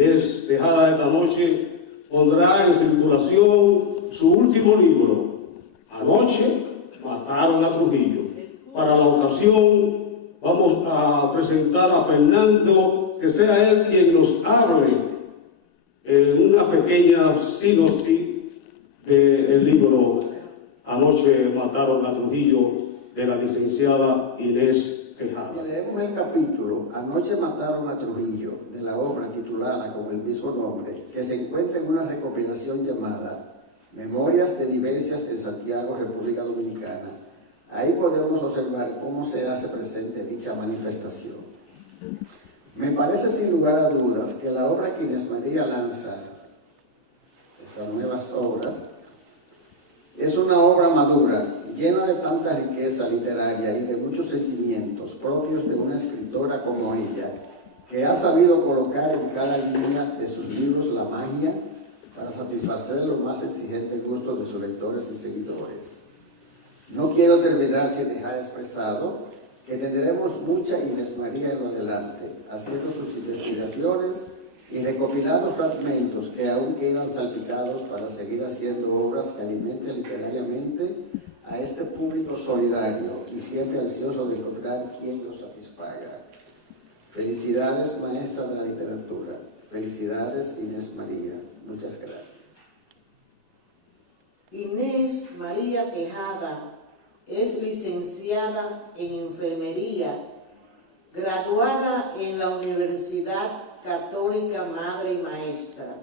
Inés Tejada esta noche pondrá en circulación su último libro, Anoche mataron a Trujillo. Para la ocasión vamos a presentar a Fernando, que sea él quien nos hable en una pequeña sinopsis del libro Anoche mataron a Trujillo, de la licenciada Inés Tejada. Si leemos el capítulo Anoche mataron a Trujillo, de la obra titulada con el mismo nombre, que se encuentra en una recopilación llamada Memorias de Vivencias en Santiago, República Dominicana, ahí podemos observar cómo se hace presente dicha manifestación. Me parece sin lugar a dudas que la obra que Inés María lanza, esas nuevas obras, es una obra madura, llena de tanta riqueza literaria y de muchos sentimientos propios de una escritora como ella, que ha sabido colocar en cada línea de sus libros la magia para satisfacer los más exigentes gustos de sus lectores y seguidores. No quiero terminar sin dejar expresado que tendremos mucha Inés María en lo adelante, haciendo sus investigaciones y recopilando fragmentos que aún quedan salpicados para seguir haciendo obras que alimenten literariamente a este público solidario y siempre ansioso de encontrar quien los satisfaga. Felicidades, maestra de la literatura. Felicidades, Inés María. Muchas gracias. Inés María Tejada es licenciada en enfermería, graduada en la Universidad Católica Madre y Maestra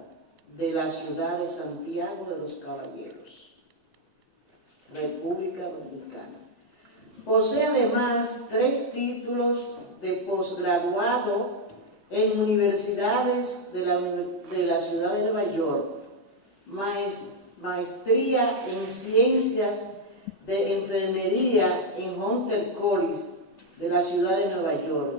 de la ciudad de Santiago de los Caballeros, República Dominicana. Posee además 3 títulos de posgraduado en universidades de la ciudad de Nueva York, maestría en Ciencias de Enfermería en Hunter College de la ciudad de Nueva York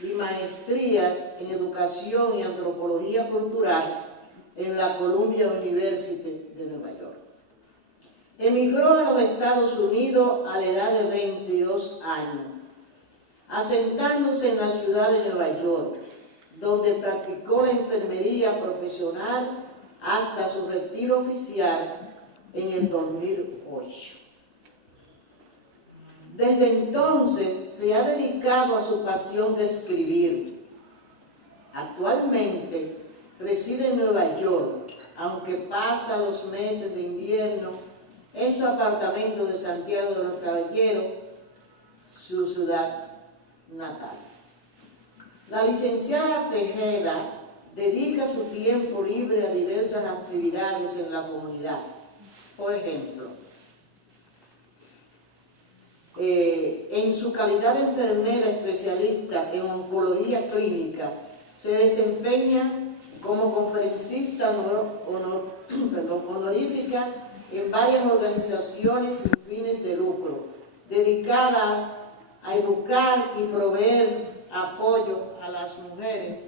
y maestrías en Educación y Antropología Cultural en la Columbia University de Nueva York. Emigró a los Estados Unidos a la edad de 22 años, asentándose en la ciudad de Nueva York, donde practicó la enfermería profesional hasta su retiro oficial en el 2008. Desde entonces se ha dedicado a su pasión de escribir. Actualmente reside en Nueva York, aunque pasa los meses de invierno en su apartamento de Santiago de los Caballeros, su ciudad natal. La licenciada Tejada dedica su tiempo libre a diversas actividades en la comunidad. Por ejemplo, en su calidad de enfermera especialista en oncología clínica, se desempeña como conferencista honorífica en varias organizaciones sin fines de lucro, dedicadas a educar y proveer apoyo a las mujeres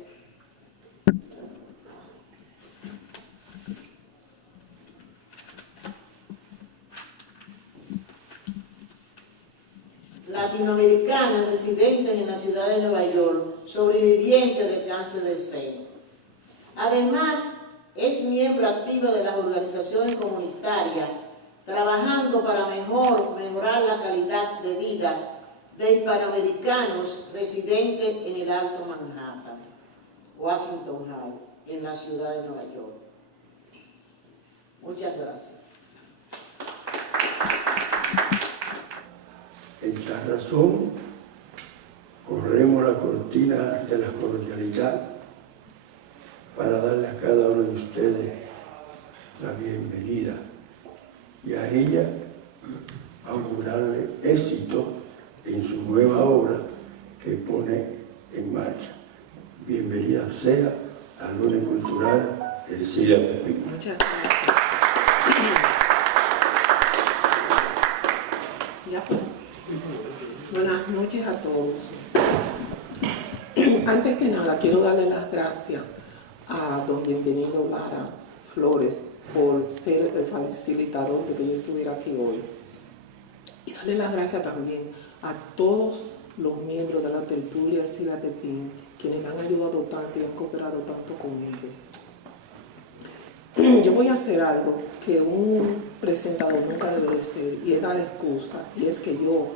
latinoamericanas residentes en la ciudad de Nueva York, sobrevivientes de cáncer de seno. Además, es miembro activa de las organizaciones comunitarias, trabajando para mejorar la calidad de vida de hispanoamericanos residentes en el Alto Manhattan, Washington Heights, en la ciudad de Nueva York. Muchas gracias. Esta razón, corremos la cortina de la cordialidad para darle a cada uno de ustedes la bienvenida y a ella augurarle éxito en su nueva obra que pone en marcha. Bienvenida sea al Lunes Cultural Ercilia Pepín. Muchas gracias. Ya. Buenas noches a todos. Antes que nada, quiero darle las gracias a don Bienvenido Lara Flores por ser el facilitador de que yo estuviera aquí hoy. Y darle las gracias también a todos los miembros de la tertulia Ercilia Pepín quienes me han ayudado tanto y han cooperado tanto conmigo. Yo voy a hacer algo que un presentador nunca debe de hacer, y es dar excusa, y es que yo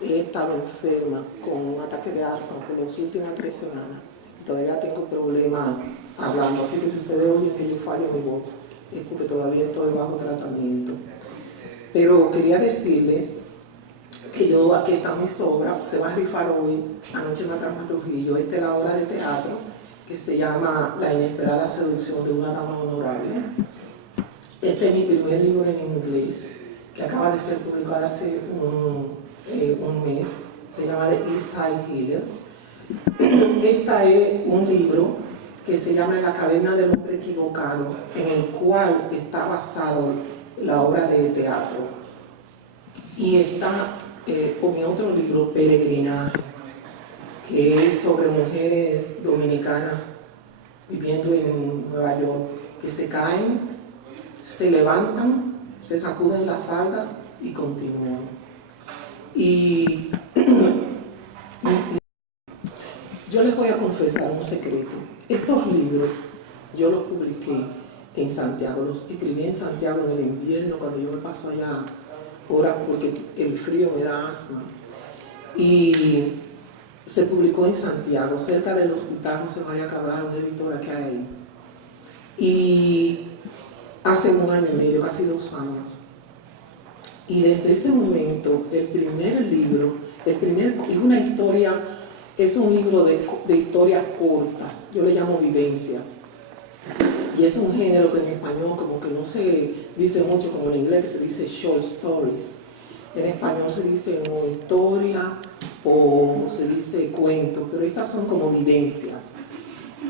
he estado enferma con un ataque de asma por las últimas 3 semanas. Todavía tengo problemas hablando, así que si ustedes oyen que yo fallo mi voz, es porque todavía estoy bajo tratamiento. Pero quería decirles que yo, aquí está mi sobra, se va a rifar hoy, Anoche mataron a Trujillo. Esta es la obra de teatro que se llama La inesperada seducción de una dama honorable. Este es mi primer libro en inglés, que acaba de ser publicado hace un mes, se llama The East Side Healer. Este es un libro que se llama La caverna del hombre equivocado, en el cual está basado la obra de teatro. Y está con mi otro libro, Peregrinaje, que es sobre mujeres dominicanas viviendo en Nueva York, que se caen, se levantan, se sacuden la falda y continúan. Y yo les voy a confesar un secreto. Estos libros yo los publiqué en Santiago, los escribí en Santiago en el invierno, cuando yo me paso allá horas porque el frío me da asma. Y se publicó en Santiago, cerca del Hospital José María Cabral, una editora que hay ahí. Y hace 1 año y medio, casi 2 años. Y desde ese momento, el primer libro, es una historia, es un libro de historias cortas, yo le llamo vivencias. Y es un género que en español como que no se dice mucho como en inglés, que se dice short stories. En español se dicen o historias o se dice cuentos, pero estas son como vivencias.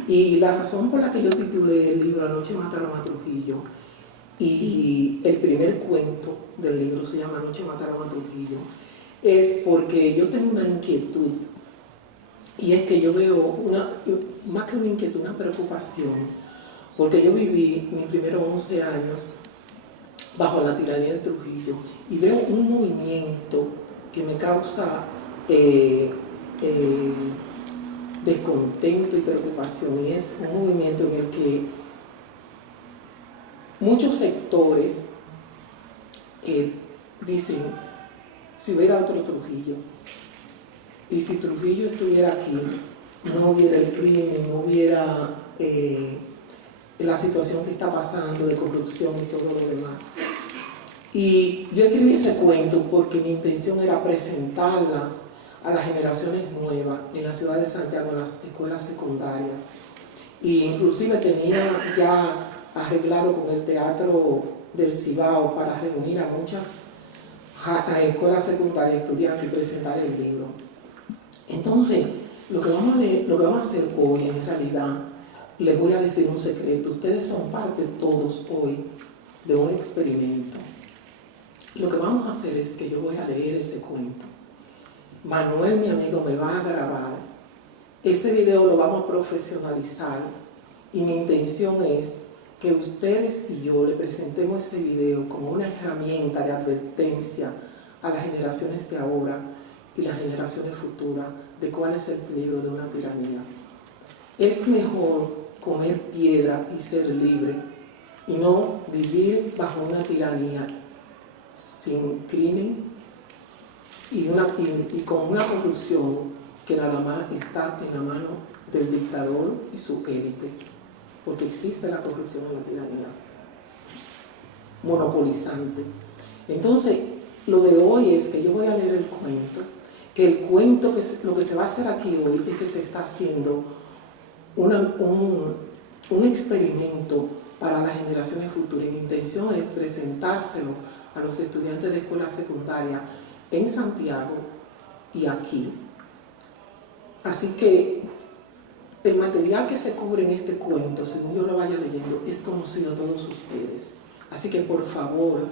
Y la razón por la que yo titulé el libro Anoche mataron a Trujillo, y el primer cuento del libro se llama Anoche mataron a Trujillo, es porque yo tengo una inquietud, y es que yo veo, más que una inquietud, una preocupación, porque yo viví mis primeros 11 años bajo la tiranía de Trujillo, y veo un movimiento que me causa descontento y preocupación, y es un movimiento en el que muchos sectores dicen, si hubiera otro Trujillo, y si Trujillo estuviera aquí, no hubiera el crimen, no hubiera la situación que está pasando de corrupción y todo lo demás. Y yo escribí ese cuento porque mi intención era presentarlas a las generaciones nuevas en la ciudad de Santiago, en las escuelas secundarias. Y inclusive tenía ya arreglado con el Teatro del Cibao para reunir a muchas escuelas secundarias, estudiantes, y presentar el libro. Entonces, lo que vamos a hacer hoy, en realidad, les voy a decir un secreto. Ustedes son parte todos hoy de un experimento. Lo que vamos a hacer es que yo voy a leer ese cuento. Manuel, mi amigo, me va a grabar. Ese video lo vamos a profesionalizar y mi intención es que ustedes y yo le presentemos ese video como una herramienta de advertencia a las generaciones de ahora y las generaciones futuras de cuál es el peligro de una tiranía. Es mejor comer piedra y ser libre y no vivir bajo una tiranía sin crimen y con una corrupción que nada más está en la mano del dictador y su élite, porque existe la corrupción en la tiranía monopolizante. Entonces, lo de hoy es que yo voy a leer el cuento, que el cuento, lo que se va a hacer aquí hoy es que se está haciendo un experimento para las generaciones futuras. Y mi intención es presentárselo a los estudiantes de escuela secundaria en Santiago y aquí. Así que el material que se cubre en este cuento, según yo lo vaya leyendo, es conocido a todos ustedes. Así que por favor,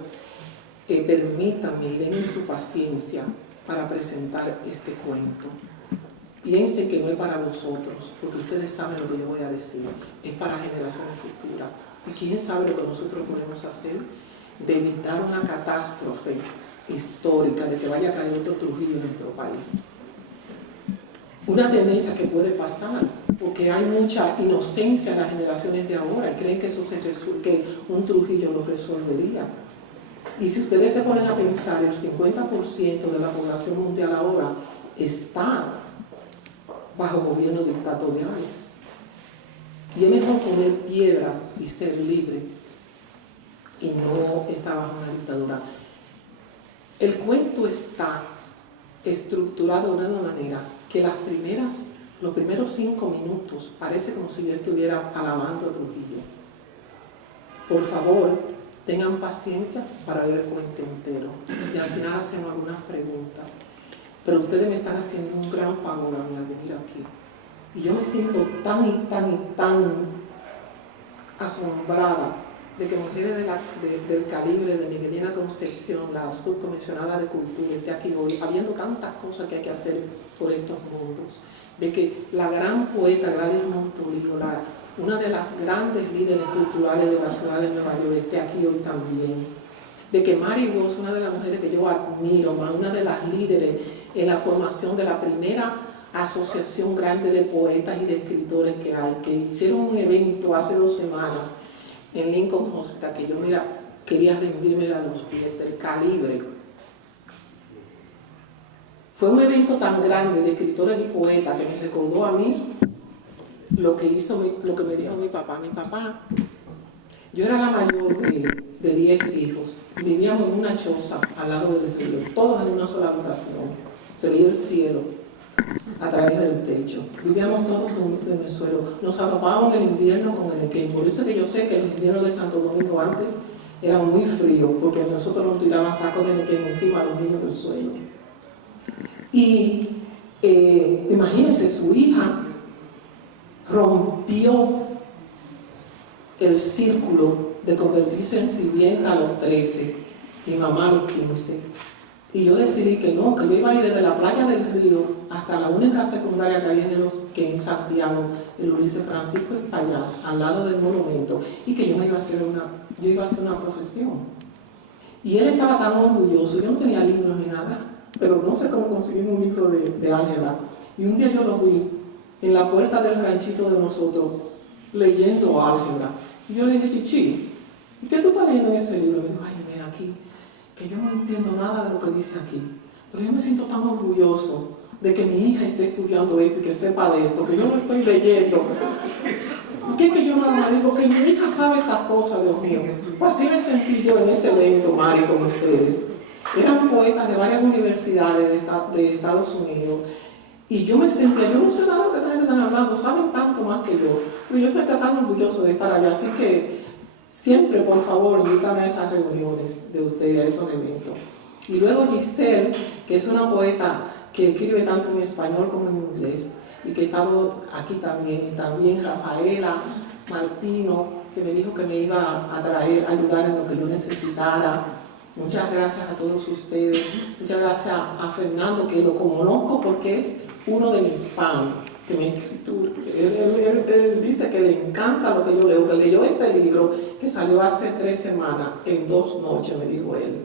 permítanme y denme su paciencia para presentar este cuento. Piensen que no es para vosotros, porque ustedes saben lo que yo voy a decir, es para generaciones futuras. Y quién sabe lo que nosotros podemos hacer de evitar una catástrofe histórica, de que vaya a caer otro Trujillo en nuestro país. una tendencia que puede pasar, porque hay mucha inocencia en las generaciones de ahora y creen que eso que un Trujillo lo resolvería. Y si ustedes se ponen a pensar, el 50% de la población mundial ahora está bajo gobiernos dictatoriales. Y es mejor poner piedra y ser libre y no estar bajo una dictadura. El cuento está estructurado de una manera que los primeros 5 minutos parece como si yo estuviera alabando a Trujillo. Por favor, tengan paciencia para ver el cuento entero. Y al final hacemos algunas preguntas. Pero ustedes me están haciendo un gran favor a mí al venir aquí. Y yo me siento tan y tan y tan asombrada de que mujeres del calibre de Miguelina Concepción, la subcomisionada de Cultura, esté aquí hoy, habiendo tantas cosas que hay que hacer por estos mundos. De que la gran poeta Gladys Montolio, una de las grandes líderes culturales de la ciudad de Nueva York, esté aquí hoy también. De que Mary Walsh, una de las mujeres que yo admiro, una de las líderes en la formación de la primera asociación grande de poetas y de escritores que hay, que hicieron un evento hace 2 semanas en Lincoln Hospital, que yo quería rendirme a los pies del calibre. Fue un evento tan grande de escritores y poetas que me recordó a mí lo que me dijo mi papá. Mi papá, yo era la mayor de 10 hijos, vivíamos en una choza al lado del río, todos en una sola habitación. Se veía el cielo a través del techo. Vivíamos todos en el suelo. Nos arropábamos en el invierno con el enequén. Por eso que yo sé que los inviernos de Santo Domingo antes eran muy fríos, porque nosotros nos tiraban sacos de enequén encima a los niños del suelo. Y imagínense, su hija rompió el círculo de convertirse en sirvienta a los 13 y mamá a los 15. Y yo decidí que no, que yo iba a ir desde la playa del río hasta la única secundaria que había en Santiago, el Ulises Francisco Espaillat, al lado del monumento, y que yo iba a hacer una profesión. Y él estaba tan orgulloso, yo no tenía libros ni nada, pero no sé cómo conseguir un libro de álgebra. Y un día yo lo vi en la puerta del ranchito de nosotros, leyendo álgebra. Y yo le dije, Chichi, ¿y qué tú estás leyendo en ese libro? Y me dijo, ay, mira aquí, que yo no entiendo nada de lo que dice aquí, pero yo me siento tan orgulloso de que mi hija esté estudiando esto y que sepa de esto, que yo lo estoy leyendo. ¿Por qué que yo nada más digo que mi hija sabe estas cosas, Dios mío? Pues así me sentí yo en ese evento, Mari, con ustedes. Eran poetas de varias universidades de Estados Unidos, y yo me sentía, yo no sé nada de lo que esta gente está hablando, saben tanto más que yo, pero yo soy tan orgulloso de estar allá, así que siempre, por favor, invítame a esas reuniones de ustedes, a esos eventos. Y luego Giselle, que es una poeta que escribe tanto en español como en inglés, y que ha estado aquí también. Y también Rafaela Martino, que me dijo que me iba a ayudar en lo que yo necesitara. Muchas gracias a todos ustedes. Muchas gracias a Fernando, que lo conozco porque es uno de mis fans de mi escritura. Él dice que le encanta lo que yo leo, que leyó este libro que salió hace 3 semanas, en 2 noches, me dijo él.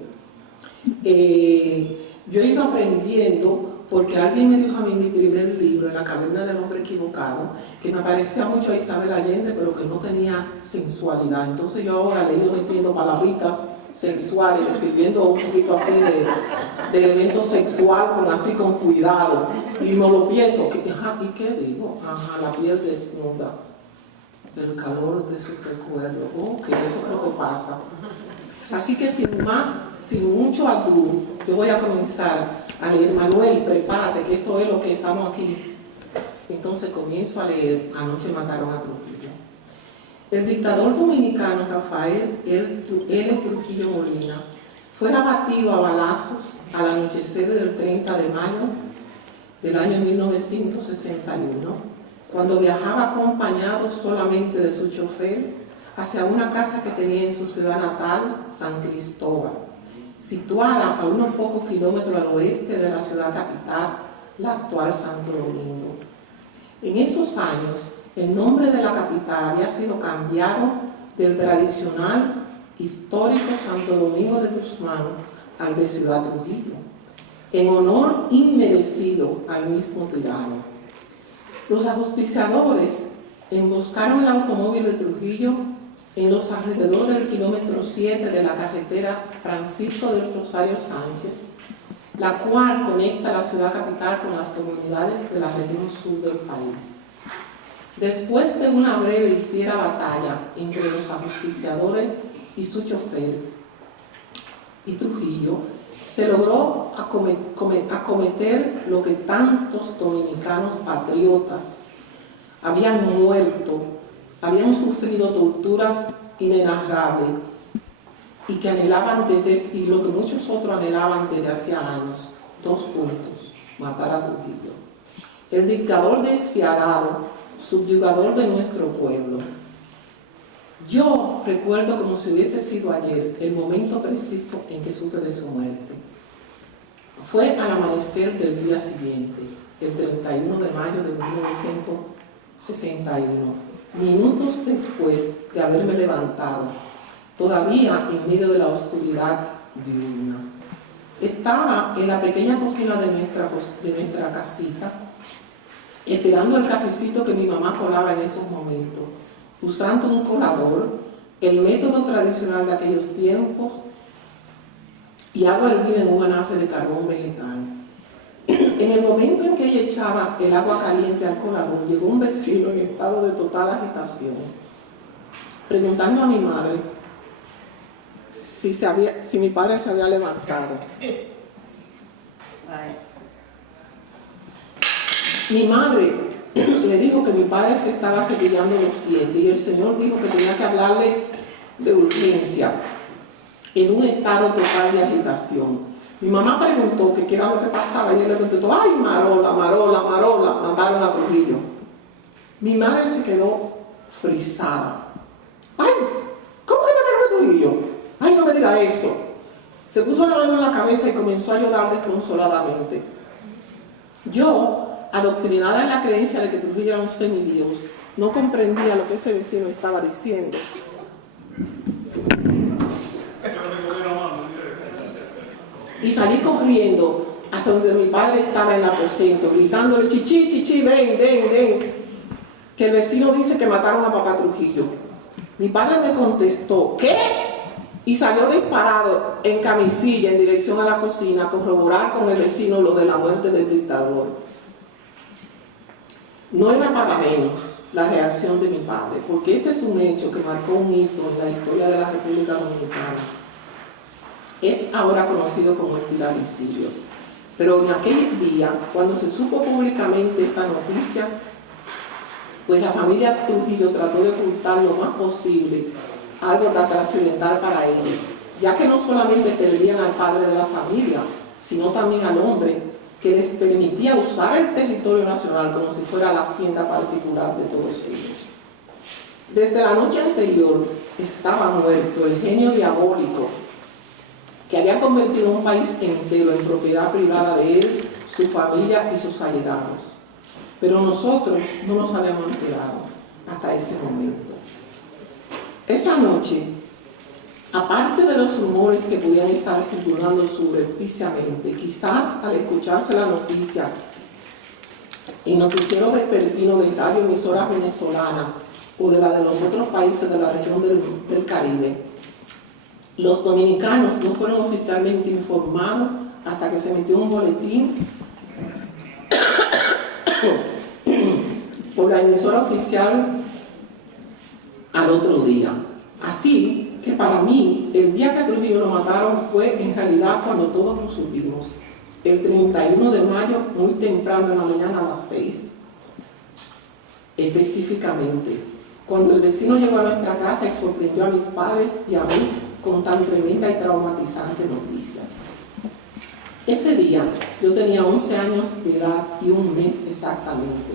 Yo he ido aprendiendo porque alguien me dijo a mí mi primer libro, En la caverna del hombre equivocado, que me parecía mucho a Isabel Allende, pero que no tenía sensualidad. Entonces yo ahora le he ido metiendo palabritas sensuales, escribiendo un poquito así de elemento sexual, con cuidado. Y no lo pienso, ¿y qué digo? Ajá, la piel desnuda, el calor de su recuerdo. Ok, eso creo que pasa. Así que sin mucho ado, yo voy a comenzar a leer. Manuel, prepárate, que esto es lo que estamos aquí. Entonces comienzo a leer. Anoche mataron a Trujillo. El dictador dominicano Rafael L. Trujillo Molina fue abatido a balazos al anochecer del 30 de mayo del año 1961, cuando viajaba acompañado solamente de su chofer hacia una casa que tenía en su ciudad natal, San Cristóbal, situada a unos pocos kilómetros al oeste de la ciudad capital, la actual Santo Domingo. En esos años, el nombre de la capital había sido cambiado del tradicional histórico Santo Domingo de Guzmán al de Ciudad Trujillo, en honor inmerecido al mismo tirano. Los ajusticiadores emboscaron el automóvil de Trujillo en los alrededores del kilómetro 7 de la carretera Francisco del Rosario Sánchez, la cual conecta la ciudad capital con las comunidades de la región sur del país. Después de una breve y fiera batalla entre los ajusticiadores y su chofer y Trujillo, se logró acometer lo que tantos dominicanos patriotas habían muerto, habían sufrido torturas inenarrables y que anhelaban y lo que muchos otros anhelaban desde hacía años: 2 puntos: matar a Trujillo, el dictador despiadado, subyugador de nuestro pueblo. Yo recuerdo como si hubiese sido ayer el momento preciso en que supe de su muerte. Fue al amanecer del día siguiente, el 31 de mayo de 1961, minutos después de haberme levantado, todavía en medio de la oscuridad diurna. Estaba en la pequeña cocina de nuestra casita, esperando el cafecito que mi mamá colaba en esos momentos, usando un colador, el método tradicional de aquellos tiempos, y agua hervida en un anafe de carbón vegetal. En el momento en que ella echaba el agua caliente al colador, llegó un vecino en estado de total agitación, preguntando a mi madre si mi padre se había levantado. Mi madre le dijo que mi padre se estaba cepillando los dientes y el señor dijo que tenía que hablarle de urgencia, en un estado total de agitación. Mi mamá preguntó que qué era lo que pasaba y él le contestó: ¡ay, Marola, Marola, Marola! Mataron a Trujillo. Mi madre se quedó frisada. ¡Ay! ¿Cómo que mataron a Trujillo? ¡Ay, no me diga eso! Se puso la mano en la cabeza y comenzó a llorar desconsoladamente. Yo, adoctrinada en la creencia de que Trujillo era un semidios, no comprendía lo que ese vecino estaba diciendo. Y salí corriendo hacia donde mi padre estaba en el aposento, gritándole: chichi, chichi, ven, ven, ven, que el vecino dice que mataron a papá Trujillo. Mi padre me contestó: ¿qué? Y salió disparado en camisilla en dirección a la cocina a corroborar con el vecino lo de la muerte del dictador. No era para menos la reacción de mi padre, porque este es un hecho que marcó un hito en la historia de la República Dominicana. Es ahora conocido como el tiradicidio. Pero en aquel día, cuando se supo públicamente esta noticia, pues la familia Trujillo trató de ocultar lo más posible algo tan trascendental para ellos, ya que no solamente perdían al padre de la familia, sino también al hombre que les permitía usar el territorio nacional como si fuera la hacienda particular de todos ellos. Desde la noche anterior estaba muerto el genio diabólico que había convertido un país entero en propiedad privada de él, su familia y sus allegados. Pero nosotros no nos habíamos enterado hasta ese momento. Esa noche, aparte de los rumores que podían estar circulando subrepticiamente, quizás al escucharse la noticia en noticiero vespertino de radio emisoras venezolanas o de la de los otros países de la región del Caribe, los dominicanos no fueron oficialmente informados hasta que se emitió un boletín por la emisora oficial al otro día. Así que para mí, el día que a Trujillo lo mataron fue en realidad cuando todos lo supimos. El 31 de mayo, muy temprano en la mañana a las 6. Específicamente, cuando el vecino llegó a nuestra casa y sorprendió a mis padres y a mí con tan tremenda y traumatizante noticia. Ese día yo tenía 11 años de edad y un mes exactamente.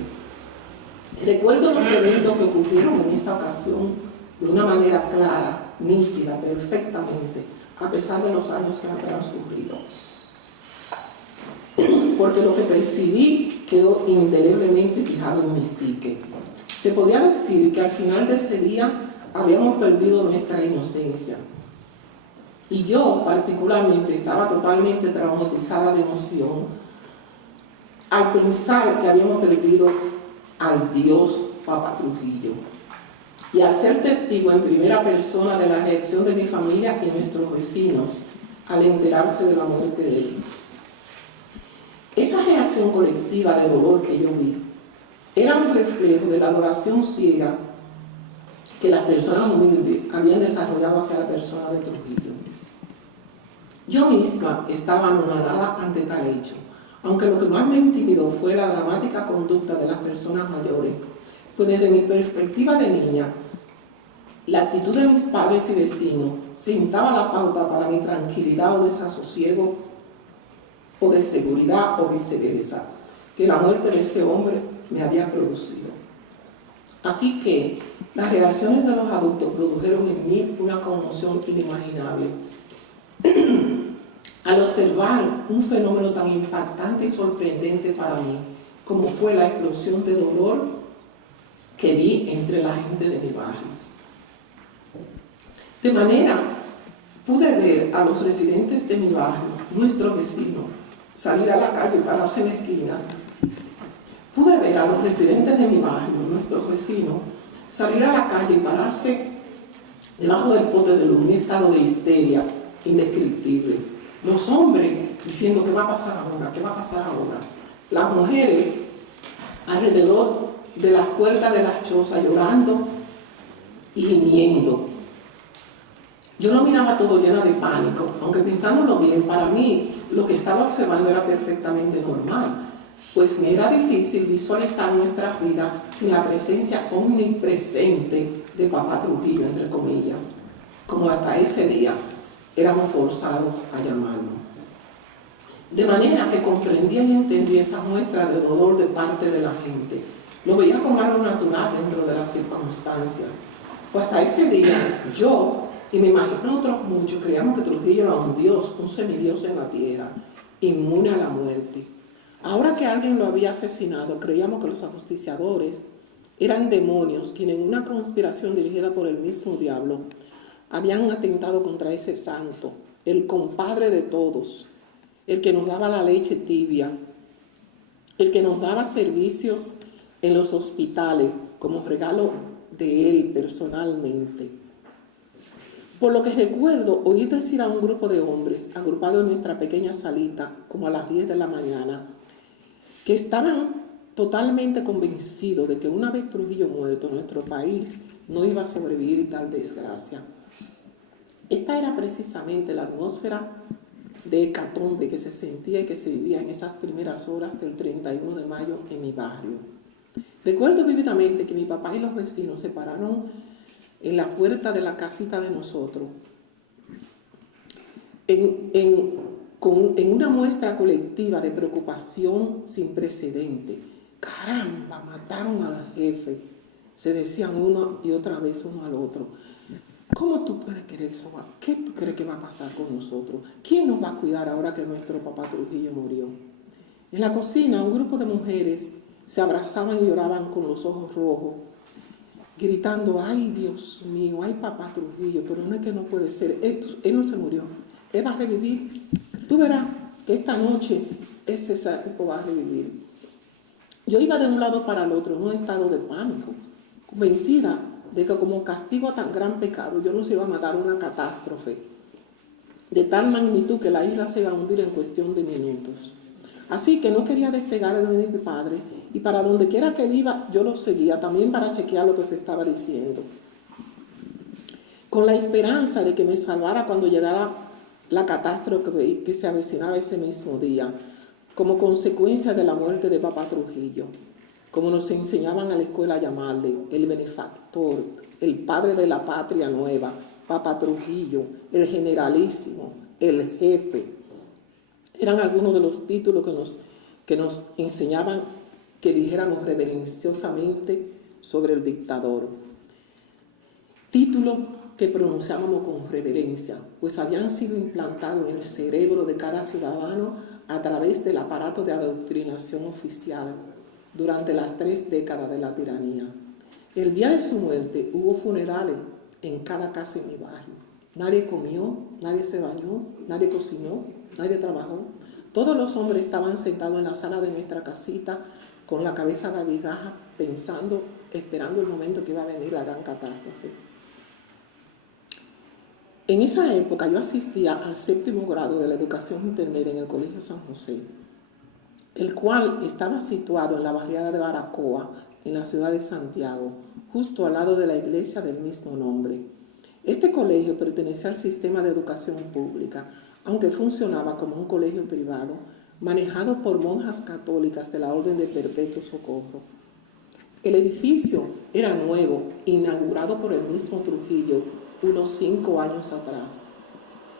Recuerdo los eventos que ocurrieron en esa ocasión de una manera clara, nítida, perfectamente, a pesar de los años que han transcurrido. Porque lo que percibí quedó indeleblemente fijado en mi psique. Se podía decir que al final de ese día habíamos perdido nuestra inocencia. Y yo particularmente estaba totalmente traumatizada de emoción al pensar que habíamos perdido al Dios Papa Trujillo y al ser testigo en primera persona de la reacción de mi familia y nuestros vecinos al enterarse de la muerte de él. Esa reacción colectiva de dolor que yo vi era un reflejo de la adoración ciega que las personas humildes habían desarrollado hacia la persona de Trujillo. Yo misma estaba anonadada ante tal hecho, aunque lo que más me intimidó fue la dramática conducta de las personas mayores, pues desde mi perspectiva de niña, la actitud de mis padres y vecinos sentaba la pauta para mi tranquilidad o desasosiego o de seguridad o viceversa, que la muerte de ese hombre me había producido. Así que las reacciones de los adultos produjeron en mí una conmoción inimaginable al observar un fenómeno tan impactante y sorprendente para mí como fue la explosión de dolor que vi entre la gente de mi barrio. De manera, pude ver a los residentes de mi barrio, nuestros vecinos, salir a la calle y pararse en la esquina. Pude ver a los residentes de mi barrio, nuestros vecinos, salir a la calle y pararse debajo del pote de luz, en un estado de histeria indescriptible. Los hombres diciendo ¿qué va a pasar ahora? ¿Qué va a pasar ahora? Las mujeres alrededor de las puertas de las chozas llorando y gimiendo. Yo lo miraba todo lleno de pánico, aunque pensándolo bien, para mí lo que estaba observando era perfectamente normal, pues me era difícil visualizar nuestra vida sin la presencia omnipresente de Papá Trujillo, entre comillas, como hasta ese día éramos forzados a llamarlo. De manera que comprendía y entendía esa muestra de dolor de parte de la gente. Lo veía como algo natural dentro de las circunstancias. Pues hasta ese día yo, y me imagino otros muchos, creíamos que Trujillo era un dios, un semidios en la tierra, inmune a la muerte. Ahora que alguien lo había asesinado, creíamos que los ajusticiadores eran demonios quienes en una conspiración dirigida por el mismo diablo habían atentado contra ese santo, el compadre de todos, el que nos daba la leche tibia, el que nos daba servicios en los hospitales como regalo de él personalmente. Por lo que recuerdo oír decir a un grupo de hombres agrupados en nuestra pequeña salita, como a las 10 de la mañana, que estaban totalmente convencidos de que una vez Trujillo muerto, nuestro país no iba a sobrevivir tal desgracia. Esta era precisamente la atmósfera de hecatombe que se sentía y que se vivía en esas primeras horas del 31 de mayo en mi barrio. Recuerdo vívidamente que mi papá y los vecinos se pararon en la puerta de la casita de nosotros, en una muestra colectiva de preocupación sin precedente. ¡Caramba! Mataron al jefe, se decían uno y otra vez uno al otro. ¿Cómo tú puedes querer eso? ¿Qué tú crees que va a pasar con nosotros? ¿Quién nos va a cuidar ahora que nuestro papá Trujillo murió? En la cocina, un grupo de mujeres se abrazaban y lloraban con los ojos rojos, gritando, ¡ay, Dios mío! ¡Ay, papá Trujillo! Pero no es que no puede ser. Él no se murió. Él va a revivir. Tú verás que esta noche ese tipo va a revivir. Yo iba de un lado para el otro en un estado de pánico, convencida de que como castigo a tan gran pecado yo nos iba a mandar una catástrofe de tal magnitud que la isla se iba a hundir en cuestión de minutos. Así que no quería despegar de mi padre y para donde quiera que él iba yo lo seguía también para chequear lo que se estaba diciendo, con la esperanza de que me salvara cuando llegara la catástrofe que se avecinaba ese mismo día, como consecuencia de la muerte de papá Trujillo, como nos enseñaban a la escuela a llamarle, el benefactor, el padre de la patria nueva, papá Trujillo, el generalísimo, el jefe. Eran algunos de los títulos que nos enseñaban que dijéramos reverenciosamente sobre el dictador. Títulos que pronunciábamos con reverencia, pues habían sido implantados en el cerebro de cada ciudadano a través del aparato de adoctrinación oficial durante las 3 décadas de la tiranía. El día de su muerte hubo funerales en cada casa en mi barrio. Nadie comió, nadie se bañó, nadie cocinó, nadie trabajó. Todos los hombres estaban sentados en la sala de nuestra casita con la cabeza cabizbaja, pensando, esperando el momento que iba a venir la gran catástrofe. En esa época yo asistía al 7º grado de la educación intermedia en el Colegio San José, el cual estaba situado en la barriada de Baracoa, en la ciudad de Santiago, justo al lado de la iglesia del mismo nombre. Este colegio pertenecía al sistema de educación pública, aunque funcionaba como un colegio privado, manejado por monjas católicas de la Orden de Perpetuo Socorro. El edificio era nuevo, inaugurado por el mismo Trujillo unos 5 años atrás.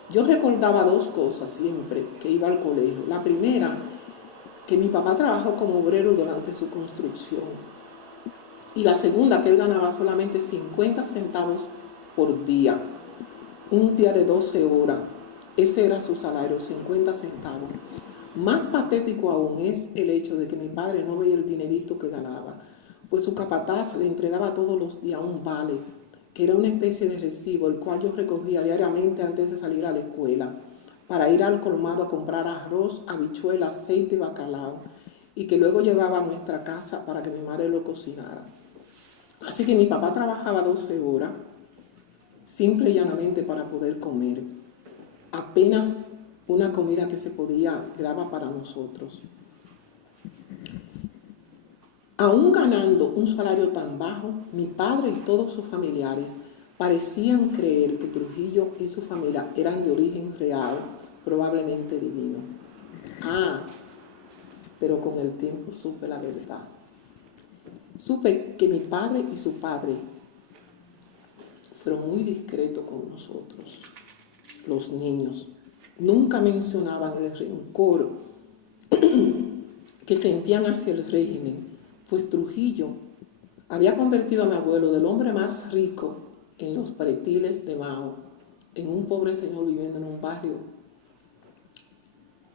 Yo recordaba 2 cosas siempre que iba al colegio. La primera, que mi papá trabajó como obrero durante su construcción. Y la segunda, que él ganaba solamente 50 centavos por día, un día de 12 horas. Ese era su salario, 50 centavos. Más patético aún es el hecho de que mi padre no veía el dinerito que ganaba, pues su capataz le entregaba todos los días un vale, que era una especie de recibo, el cual yo recogía diariamente antes de salir a la escuela, para ir al colmado a comprar arroz, habichuelas, aceite y bacalao, y que luego llevaba a nuestra casa para que mi madre lo cocinara. Así que mi papá trabajaba 12 horas, simple y llanamente para poder comer. Apenas una comida que quedaba para nosotros. Aún ganando un salario tan bajo, mi padre y todos sus familiares parecían creer que Trujillo y su familia eran de origen real, probablemente divino. Pero con el tiempo supe la verdad. Supe que mi padre y su padre fueron muy discretos con nosotros, los niños. Nunca mencionaban el rencor que sentían hacia el régimen, pues Trujillo había convertido a mi abuelo del hombre más rico en los pretiles de Mao, en un pobre señor viviendo en un barrio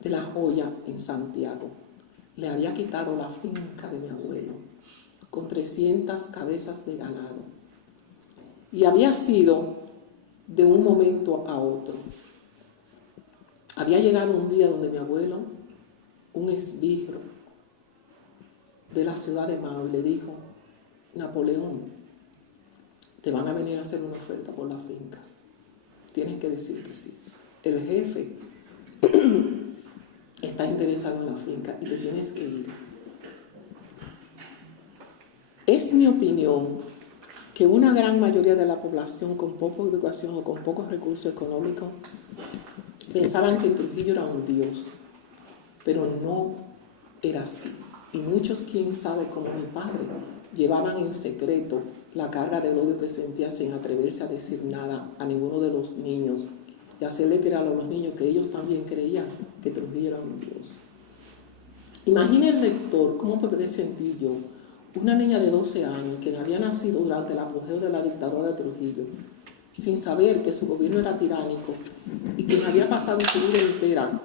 de La Joya en Santiago. Le había quitado la finca de mi abuelo, con 300 cabezas de ganado. Y había sido de un momento a otro. Había llegado un día donde mi abuelo, un esbirro de la ciudad de Mao, le dijo: Napoleón, te van a venir a hacer una oferta por la finca. Tienes que decir que sí. El jefe está interesado en la finca y te tienes que ir. Es mi opinión que una gran mayoría de la población con poca educación o con pocos recursos económicos pensaban que Trujillo era un dios, pero no era así. Y muchos, quién sabe, como mi padre, llevaban en secreto la carga del odio que sentía sin atreverse a decir nada a ninguno de los niños y hacerle creer a los niños que ellos también creían que Trujillo era un dios. Imagine el lector cómo puede sentir yo, una niña de 12 años que había nacido durante el apogeo de la dictadura de Trujillo, sin saber que su gobierno era tiránico y quien había pasado su vida entera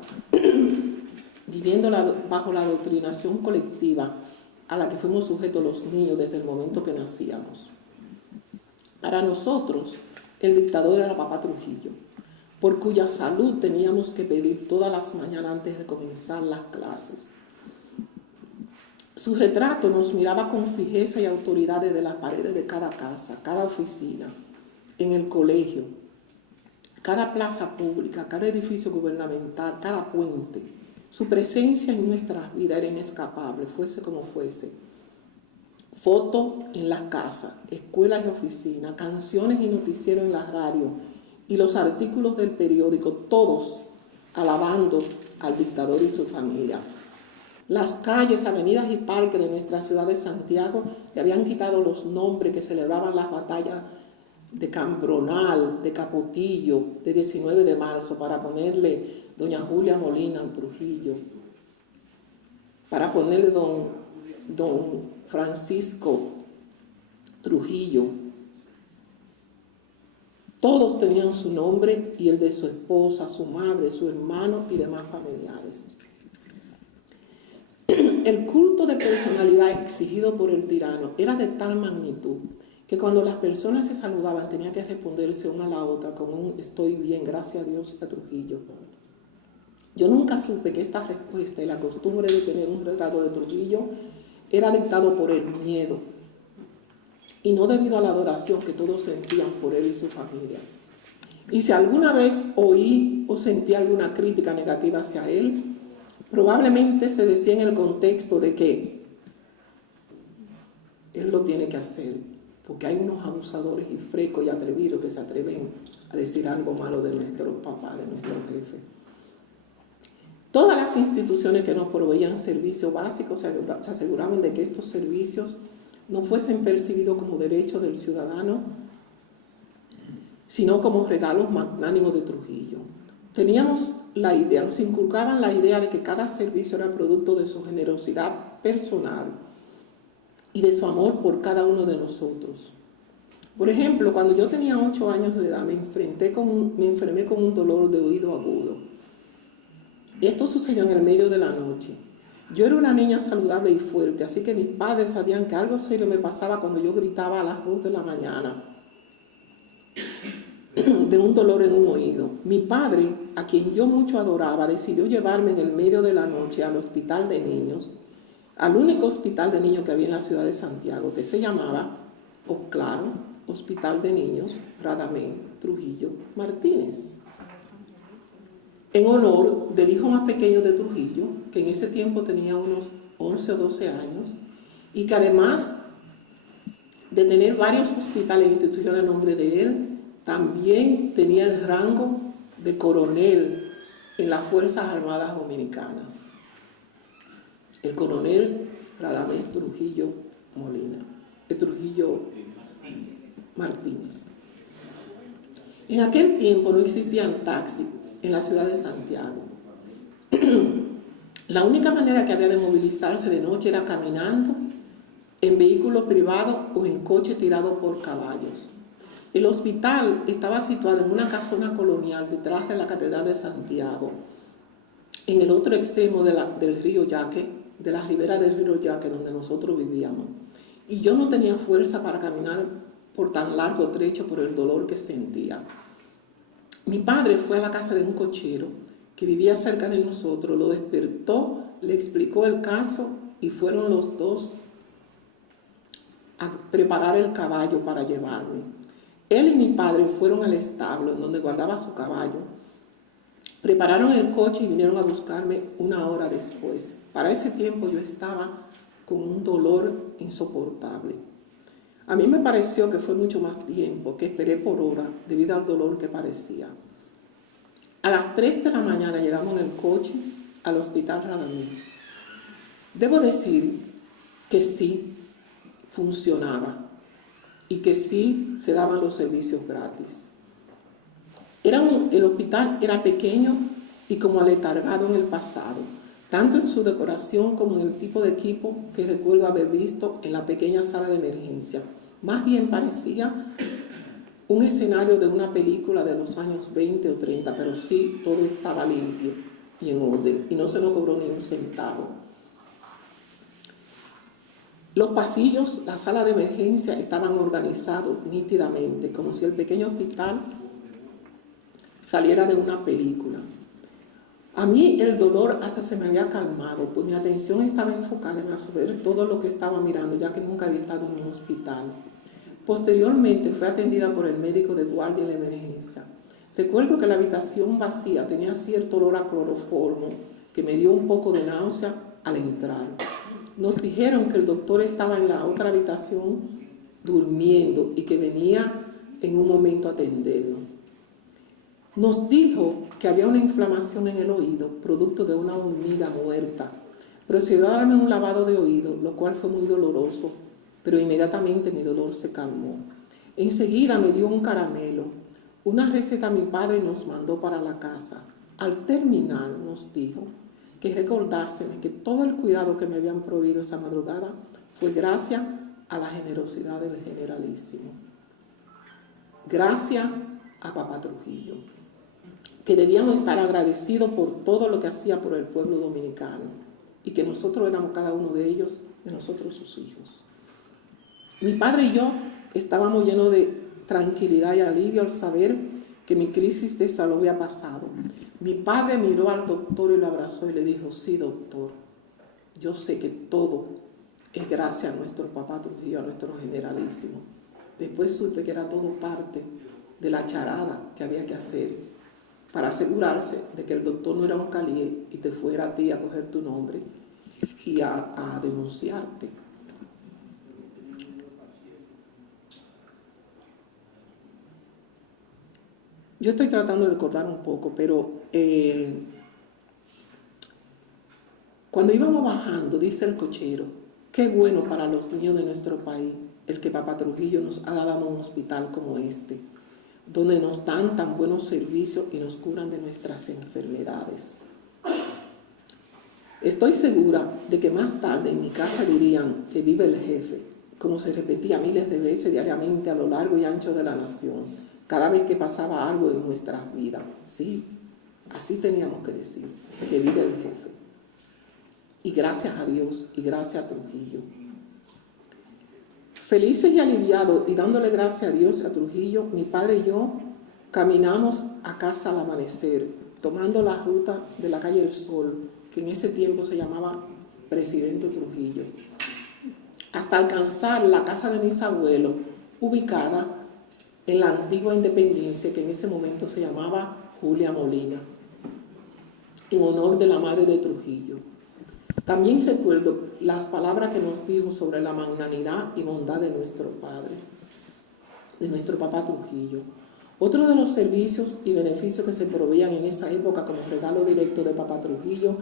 viviendo bajo la adoctrinación colectiva a la que fuimos sujetos los niños desde el momento que nacíamos. Para nosotros, el dictador era Papá Trujillo, por cuya salud teníamos que pedir todas las mañanas antes de comenzar las clases. Su retrato nos miraba con fijeza y autoridad desde las paredes de cada casa, cada oficina, en el colegio, cada plaza pública, cada edificio gubernamental, cada puente. Su presencia en nuestras vidas era inescapable, fuese como fuese. Fotos en las casas, escuelas y oficinas, canciones y noticieros en la radio y los artículos del periódico, todos alabando al dictador y su familia. Las calles, avenidas y parques de nuestra ciudad de Santiago le habían quitado los nombres que celebraban las batallas de Cambronal, de Capotillo, de 19 de marzo, para ponerle doña Julia Molina Trujillo, para ponerle don Francisco Trujillo. Todos tenían su nombre y el de su esposa, su madre, su hermano y demás familiares. El culto de personalidad exigido por el tirano era de tal magnitud que cuando las personas se saludaban tenía que responderse una a la otra con un estoy bien, gracias a Dios, a Trujillo. Yo nunca supe que esta respuesta y la costumbre de tener un retrato de Trujillo era dictado por el miedo y no debido a la adoración que todos sentían por él y su familia. Y si alguna vez oí o sentí alguna crítica negativa hacia él, probablemente se decía en el contexto de que él lo tiene que hacer, porque hay unos abusadores y frescos y atrevidos que se atreven a decir algo malo de nuestro papá, de nuestro jefe. Todas las instituciones que nos proveían servicios básicos se aseguraban de que estos servicios no fuesen percibidos como derechos del ciudadano, sino como regalos magnánimos de Trujillo. Teníamos la idea, nos inculcaban la idea de que cada servicio era producto de su generosidad personal y de su amor por cada uno de nosotros. Por ejemplo, cuando yo tenía 8 años de edad, me enfermé con un dolor de oído agudo. Esto sucedió en el medio de la noche. Yo era una niña saludable y fuerte, así que mis padres sabían que algo serio me pasaba cuando yo gritaba a las 2 de la mañana de un dolor en un oído. Mi padre, a quien yo mucho adoraba, decidió llevarme en el medio de la noche al hospital de niños, al único hospital de niños que había en la ciudad de Santiago, que se llamaba, claro, Hospital de Niños Radamés Trujillo Martínez, en honor del hijo más pequeño de Trujillo, que en ese tiempo tenía unos 11 o 12 años, y que además de tener varios hospitales e instituciones a nombre de él, también tenía el rango de coronel en las Fuerzas Armadas Dominicanas. El coronel Radamés Trujillo Trujillo Martínez. En aquel tiempo no existían taxis en la ciudad de Santiago. La única manera que había de movilizarse de noche era caminando, en vehículo privado o en coche tirado por caballos. El hospital estaba situado en una casona colonial detrás de la Catedral de Santiago, en el otro extremo del río Yaque, de la ribera del río Yaque, donde nosotros vivíamos. Y yo no tenía fuerza para caminar por tan largo trecho por el dolor que sentía. Mi padre fue a la casa de un cochero que vivía cerca de nosotros, lo despertó, le explicó el caso y fueron los dos a preparar el caballo para llevarme. Él y mi padre fueron al establo en donde guardaba su caballo, prepararon el coche y vinieron a buscarme 1 hora después. Para ese tiempo yo estaba con un dolor insoportable. A mí me pareció que fue mucho más tiempo, que esperé por hora debido al dolor que padecía. A las 3 de la mañana llegamos en el coche al Hospital Radamés. Debo decir que sí funcionaba y que sí se daban los servicios gratis. El hospital era pequeño y como aletargado en el pasado, tanto en su decoración como en el tipo de equipo que recuerdo haber visto en la pequeña sala de emergencia. Más bien parecía un escenario de una película de los años 20 o 30, pero sí todo estaba limpio y en orden y no se nos cobró ni un centavo. Los pasillos, la sala de emergencia estaban organizados nítidamente, como si el pequeño hospital saliera de una película. A mí el dolor hasta se me había calmado, pues mi atención estaba enfocada en absorber todo lo que estaba mirando, ya que nunca había estado en un hospital. Posteriormente fue atendida por el médico de guardia en la emergencia. Recuerdo que la habitación vacía tenía cierto olor a cloroformo que me dio un poco de náusea al entrar. Nos dijeron que el doctor estaba en la otra habitación durmiendo y que venía en un momento a atendernos. Nos dijo que había una inflamación en el oído, producto de una hormiga muerta. Procedió a darme un lavado de oído, lo cual fue muy doloroso, pero inmediatamente mi dolor se calmó. Enseguida me dio un caramelo. Una receta mi padre nos mandó para la casa. Al terminar nos dijo que recordáseme que todo el cuidado que me habían proveído esa madrugada fue gracias a la generosidad del generalísimo. Gracias a Papá Trujillo, que debíamos estar agradecidos por todo lo que hacía por el pueblo dominicano y que nosotros éramos cada uno de ellos, de nosotros sus hijos. Mi padre y yo estábamos llenos de tranquilidad y alivio al saber que mi crisis de salud había pasado. Mi padre miró al doctor y lo abrazó y le dijo: sí, doctor, yo sé que todo es gracias a nuestro papá Trujillo, a nuestro generalísimo. Después supe que era todo parte de la charada que había que hacer para asegurarse de que el doctor no era un calié y te fuera a ti a coger tu nombre y a denunciarte. Yo estoy tratando de cortar un poco, pero cuando íbamos bajando, dice el cochero, qué bueno para los niños de nuestro país el que papá Trujillo nos ha dado un hospital como este, donde nos dan tan buenos servicios y nos curan de nuestras enfermedades. Estoy segura de que más tarde en mi casa dirían que vive el jefe, como se repetía miles de veces diariamente a lo largo y ancho de la nación, cada vez que pasaba algo en nuestras vidas. Sí, así teníamos que decir, que vive el jefe. Y gracias a Dios y gracias a Trujillo. Felices y aliviados y dándole gracias a Dios y a Trujillo, mi padre y yo caminamos a casa al amanecer, tomando la ruta de la calle El Sol, que en ese tiempo se llamaba Presidente Trujillo, hasta alcanzar la casa de mis abuelos, ubicada en la antigua Independencia, que en ese momento se llamaba Julia Molina, en honor de la madre de Trujillo. También recuerdo las palabras que nos dijo sobre la magnanimidad y bondad de nuestro padre, de nuestro papá Trujillo. Otro de los servicios y beneficios que se proveían en esa época como regalo directo de papá Trujillo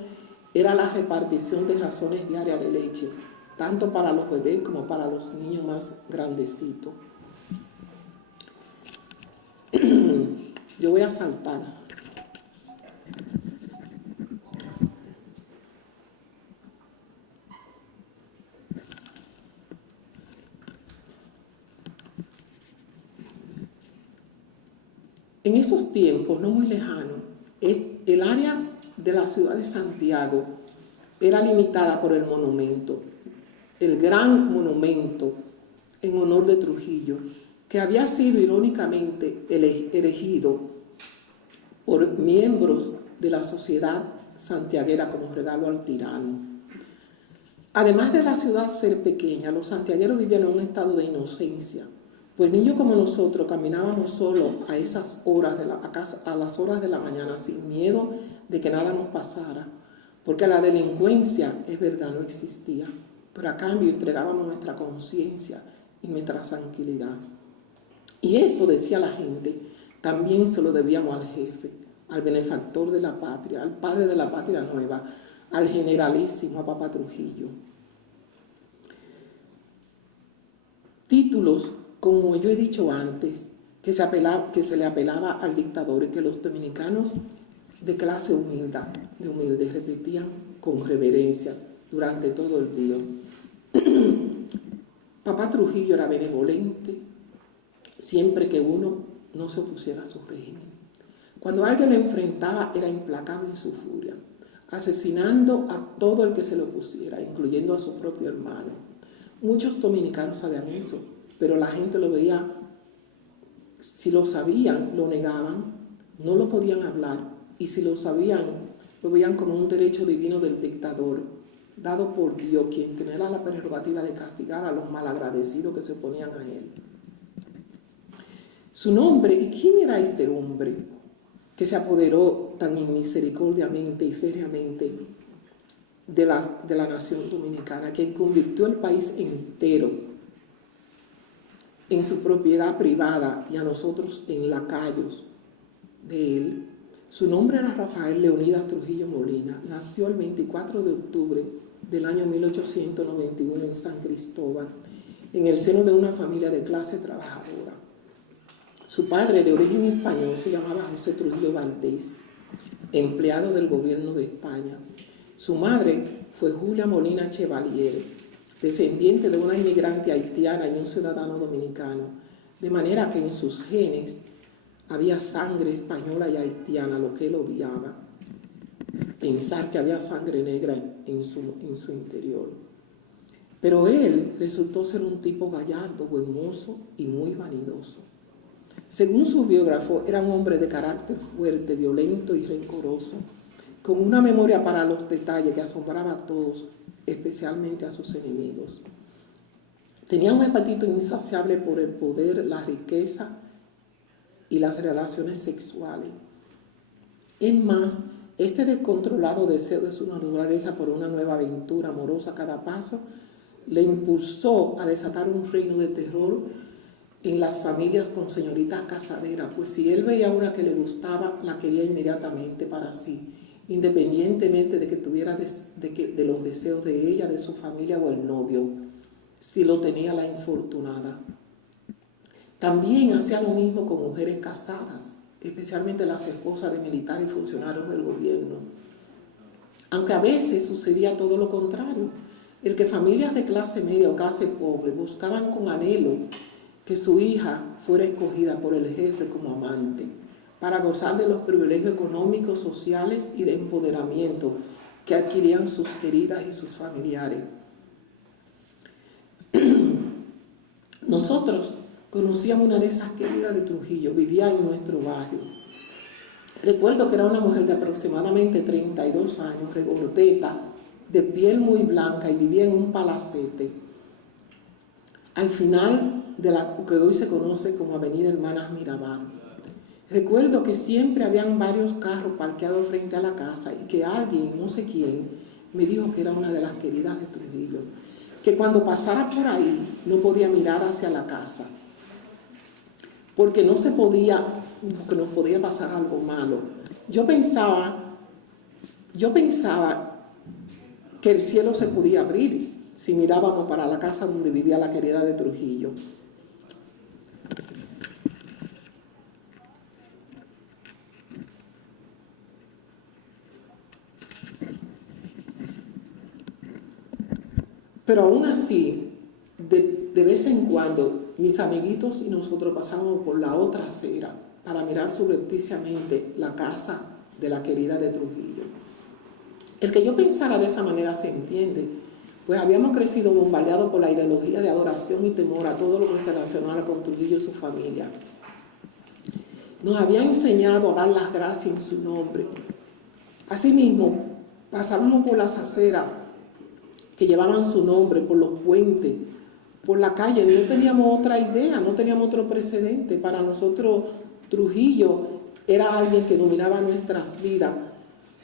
era la repartición de raciones diarias de leche, tanto para los bebés como para los niños más grandecitos. Yo voy a saltar. En esos tiempos, no muy lejanos, el área de la ciudad de Santiago era limitada por el monumento, el gran monumento en honor de Trujillo, que había sido irónicamente erigido por miembros de la sociedad santiaguera como regalo al tirano. Además de la ciudad ser pequeña, los santiagueros vivían en un estado de inocencia, pues niños como nosotros caminábamos solo a esas horas a las horas de la mañana sin miedo de que nada nos pasara, porque la delincuencia, es verdad, no existía, pero a cambio entregábamos nuestra conciencia y nuestra tranquilidad. Y eso, decía la gente, también se lo debíamos al jefe, al benefactor de la patria, al padre de la patria nueva, al generalísimo, a papá Trujillo. Títulos, como yo he dicho antes, que se le apelaba al dictador y que los dominicanos de clase humilde repetían con reverencia durante todo el día. Papá Trujillo era benevolente siempre que uno no se opusiera a su régimen. Cuando alguien lo enfrentaba, era implacable en su furia, asesinando a todo el que se le opusiera, incluyendo a su propio hermano. Muchos dominicanos sabían eso, pero la gente lo veía, si lo sabían, lo negaban, no lo podían hablar, y si lo sabían, lo veían como un derecho divino del dictador, dado por Dios, quien tenía la prerrogativa de castigar a los malagradecidos que se oponían a él. Su nombre, ¿y quién era este hombre que se apoderó tan inmisericordiamente y férreamente de la nación dominicana, que convirtió el país entero en su propiedad privada y a nosotros en lacayos de él? Su nombre era Rafael Leonidas Trujillo Molina. Nació el 24 de octubre del año 1891 en San Cristóbal, en el seno de una familia de clase trabajadora. Su padre, de origen español, se llamaba José Trujillo Valdés, empleado del gobierno de España. Su madre fue Julia Molina Chevalier, descendiente de una inmigrante haitiana y un ciudadano dominicano, de manera que en sus genes había sangre española y haitiana, lo que él odiaba, pensar que había sangre negra en su interior. Pero él resultó ser un tipo gallardo, buen mozo y muy vanidoso. Según su biógrafo, era un hombre de carácter fuerte, violento y rencoroso, con una memoria para los detalles que asombraba a todos, especialmente a sus enemigos. Tenían un apetito insaciable por el poder, la riqueza y las relaciones sexuales. Es más, este descontrolado deseo de su naturaleza por una nueva aventura amorosa a cada paso le impulsó a desatar un reino de terror en las familias con señoritas casaderas, pues si él veía una que le gustaba, la quería inmediatamente para sí, independientemente de que tuviera de los deseos de ella, de su familia o el novio, si lo tenía la infortunada. También hacía lo mismo con mujeres casadas, especialmente las esposas de militares y funcionarios del gobierno. Aunque a veces sucedía todo lo contrario, el que familias de clase media o clase pobre buscaban con anhelo que su hija fuera escogida por el jefe como amante, para gozar de los privilegios económicos, sociales y de empoderamiento que adquirían sus queridas y sus familiares. Nosotros conocíamos una de esas queridas de Trujillo, vivía en nuestro barrio. Recuerdo que era una mujer de aproximadamente 32 años, regordeta, de piel muy blanca y vivía en un palacete al final de la que hoy se conoce como Avenida Hermanas Mirabal. Recuerdo que siempre habían varios carros parqueados frente a la casa y que alguien, no sé quién, me dijo que era una de las queridas de Trujillo, que cuando pasara por ahí no podía mirar hacia la casa, porque nos podía pasar algo malo. Yo pensaba que el cielo se podía abrir si mirábamos para la casa donde vivía la querida de Trujillo. Pero aún así, de vez en cuando, mis amiguitos y nosotros pasábamos por la otra acera para mirar subrepticiamente la casa de la querida de Trujillo. El que yo pensara de esa manera se entiende, pues habíamos crecido bombardeados por la ideología de adoración y temor a todo lo que se relacionara con Trujillo y su familia. Nos había enseñado a dar las gracias en su nombre. Asimismo, pasábamos por las aceras que llevaban su nombre, por los puentes, por la calle. No teníamos otra idea, no teníamos otro precedente. Para nosotros, Trujillo era alguien que dominaba nuestras vidas,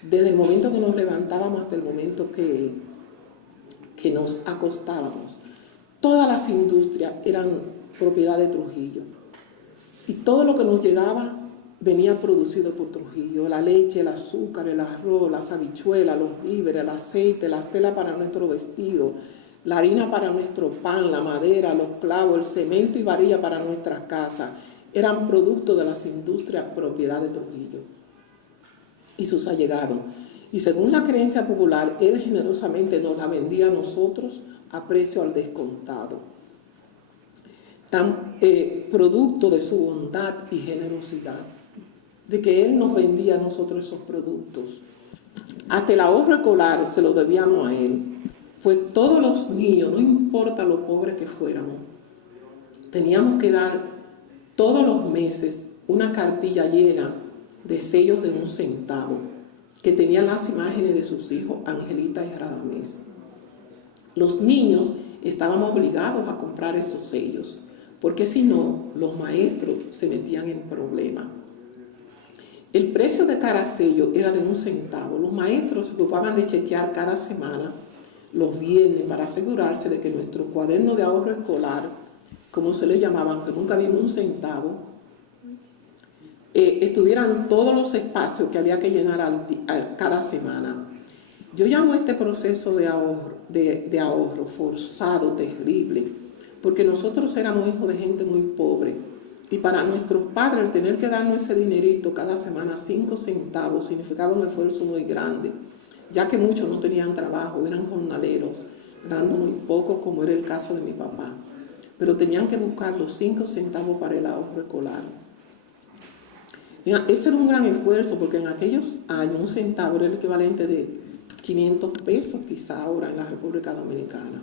desde el momento que nos levantábamos hasta el momento que nos acostábamos. Todas las industrias eran propiedad de Trujillo. Y todo lo que nos llegaba venía producido por Trujillo. La leche, el azúcar, el arroz, las habichuelas, los víveres, el aceite, las telas para nuestro vestido, la harina para nuestro pan, la madera, los clavos, el cemento y varilla para nuestras casas. Eran productos de las industrias propiedad de Trujillo y sus allegados. Y según la creencia popular, él generosamente nos la vendía a nosotros a precio al descontado. Producto de su bondad y generosidad, de que él nos vendía a nosotros esos productos. Hasta el ahorro escolar se lo debíamos a él, pues todos los niños, no importa lo pobres que fuéramos, teníamos que dar todos los meses una cartilla llena de sellos de 1 centavo, que tenían las imágenes de sus hijos, Angelita y Radamés. Los niños estábamos obligados a comprar esos sellos, porque si no, los maestros se metían en problemas. El precio de cada sello era de 1 centavo. Los maestros se ocupaban de chequear cada semana, los viernes, para asegurarse de que nuestro cuaderno de ahorro escolar, como se le llamaba, aunque nunca vimos 1 centavo, estuvieran todos los espacios que había que llenar cada semana. Yo llamo este proceso de ahorro forzado, terrible, porque nosotros éramos hijos de gente muy pobre. Y para nuestros padres, el tener que darnos ese dinerito cada semana, 5 centavos, significaba un esfuerzo muy grande, ya que muchos no tenían trabajo, eran jornaleros, ganando muy poco, como era el caso de mi papá. Pero tenían que buscar los 5 centavos para el ahorro escolar. Ese era un gran esfuerzo, porque en aquellos años 1 centavo era el equivalente de 500 pesos, quizá ahora en la República Dominicana.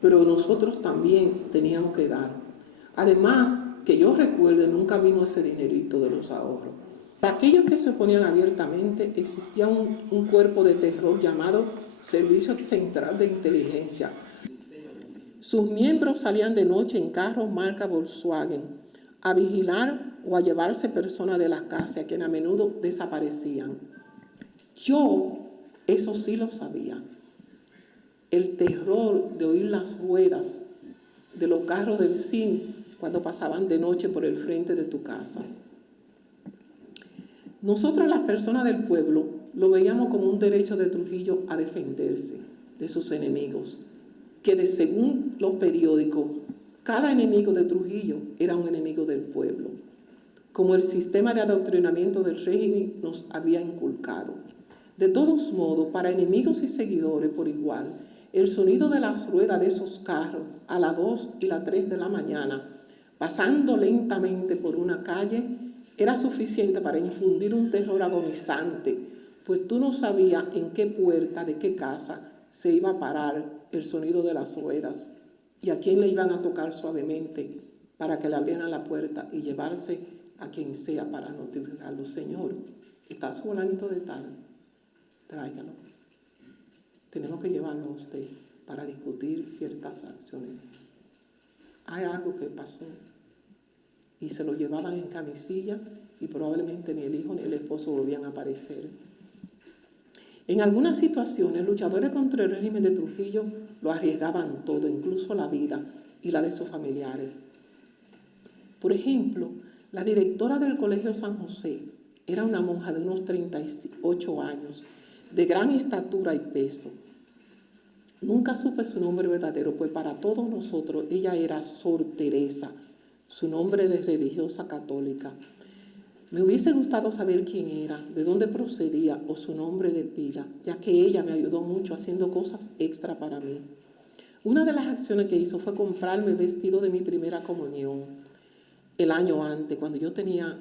Pero nosotros también teníamos que dar. Además, que yo recuerde, nunca vimos ese dinerito de los ahorros. Para aquellos que se oponían abiertamente, existía un cuerpo de terror llamado Servicio Central de Inteligencia. Sus miembros salían de noche en carros marca Volkswagen a vigilar o a llevarse personas de la casa, a quienes a menudo desaparecían. Yo eso sí lo sabía. El terror de oír las ruedas de los carros del CIN cuando pasaban de noche por el frente de tu casa. Nosotros, las personas del pueblo, lo veíamos como un derecho de Trujillo a defenderse de sus enemigos, que según los periódicos, cada enemigo de Trujillo era un enemigo del pueblo, como el sistema de adoctrinamiento del régimen nos había inculcado. De todos modos, para enemigos y seguidores por igual, el sonido de las ruedas de esos carros a las 2 y las 3 de la mañana, pasando lentamente por una calle, era suficiente para infundir un terror agonizante, pues tú no sabías en qué puerta de qué casa se iba a parar el sonido de las ruedas y a quién le iban a tocar suavemente para que le abrieran la puerta y llevarse a quien sea para notificarlo. Señor, ¿está su fulanito de tal? Tráigalo. Tenemos que llevarlo a usted para discutir ciertas acciones. Hay algo que pasó. Y se lo llevaban en camisilla y probablemente ni el hijo ni el esposo volvían a aparecer. En algunas situaciones, luchadores contra el régimen de Trujillo lo arriesgaban todo, incluso la vida y la de sus familiares. Por ejemplo, la directora del Colegio San José era una monja de unos 38 años, de gran estatura y peso. Nunca supe su nombre verdadero, pues para todos nosotros ella era Sor Teresa, su nombre de religiosa católica. Me hubiese gustado saber quién era, de dónde procedía o su nombre de pila, ya que ella me ayudó mucho haciendo cosas extra para mí. Una de las acciones que hizo fue comprarme el vestido de mi primera comunión el año antes, cuando yo tenía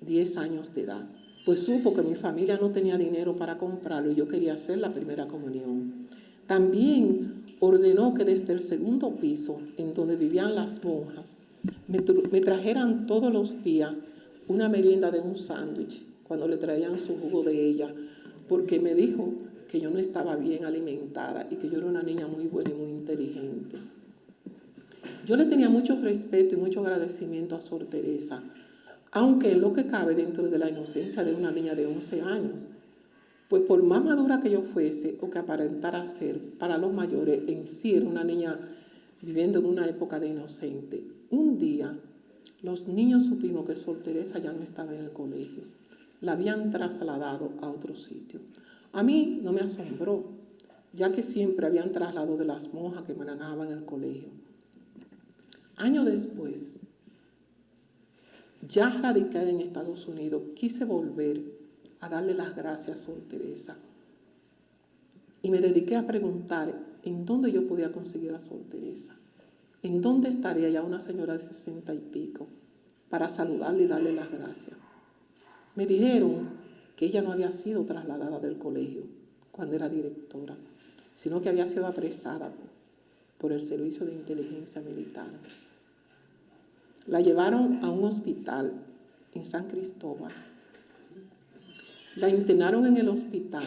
10 años de edad, pues supo que mi familia no tenía dinero para comprarlo y yo quería hacer la primera comunión. También ordenó que desde el segundo piso, en donde vivían las monjas, me trajeran todos los días una merienda de un sándwich cuando le traían su jugo de ella, porque me dijo que yo no estaba bien alimentada y que yo era una niña muy buena y muy inteligente. Yo le tenía mucho respeto y mucho agradecimiento a Sor Teresa, aunque en lo que cabe dentro de la inocencia de una niña de 11 años, pues por más madura que yo fuese o que aparentara ser, para los mayores en sí era una niña viviendo en una época de inocente. Un día, los niños supimos que Sor Teresa ya no estaba en el colegio. La habían trasladado a otro sitio. A mí no me asombró, ya que siempre habían trasladado de las monjas que manejaban el colegio. Años después, ya radicada en Estados Unidos, quise volver a darle las gracias a Sor Teresa. Y me dediqué a preguntar en dónde yo podía conseguir a Sor Teresa. ¿En dónde estaría ya una señora de 60 y pico para saludarle y darle las gracias? Me dijeron que ella no había sido trasladada del colegio cuando era directora, sino que había sido apresada por el Servicio de Inteligencia Militar. La llevaron a un hospital en San Cristóbal. La internaron en el hospital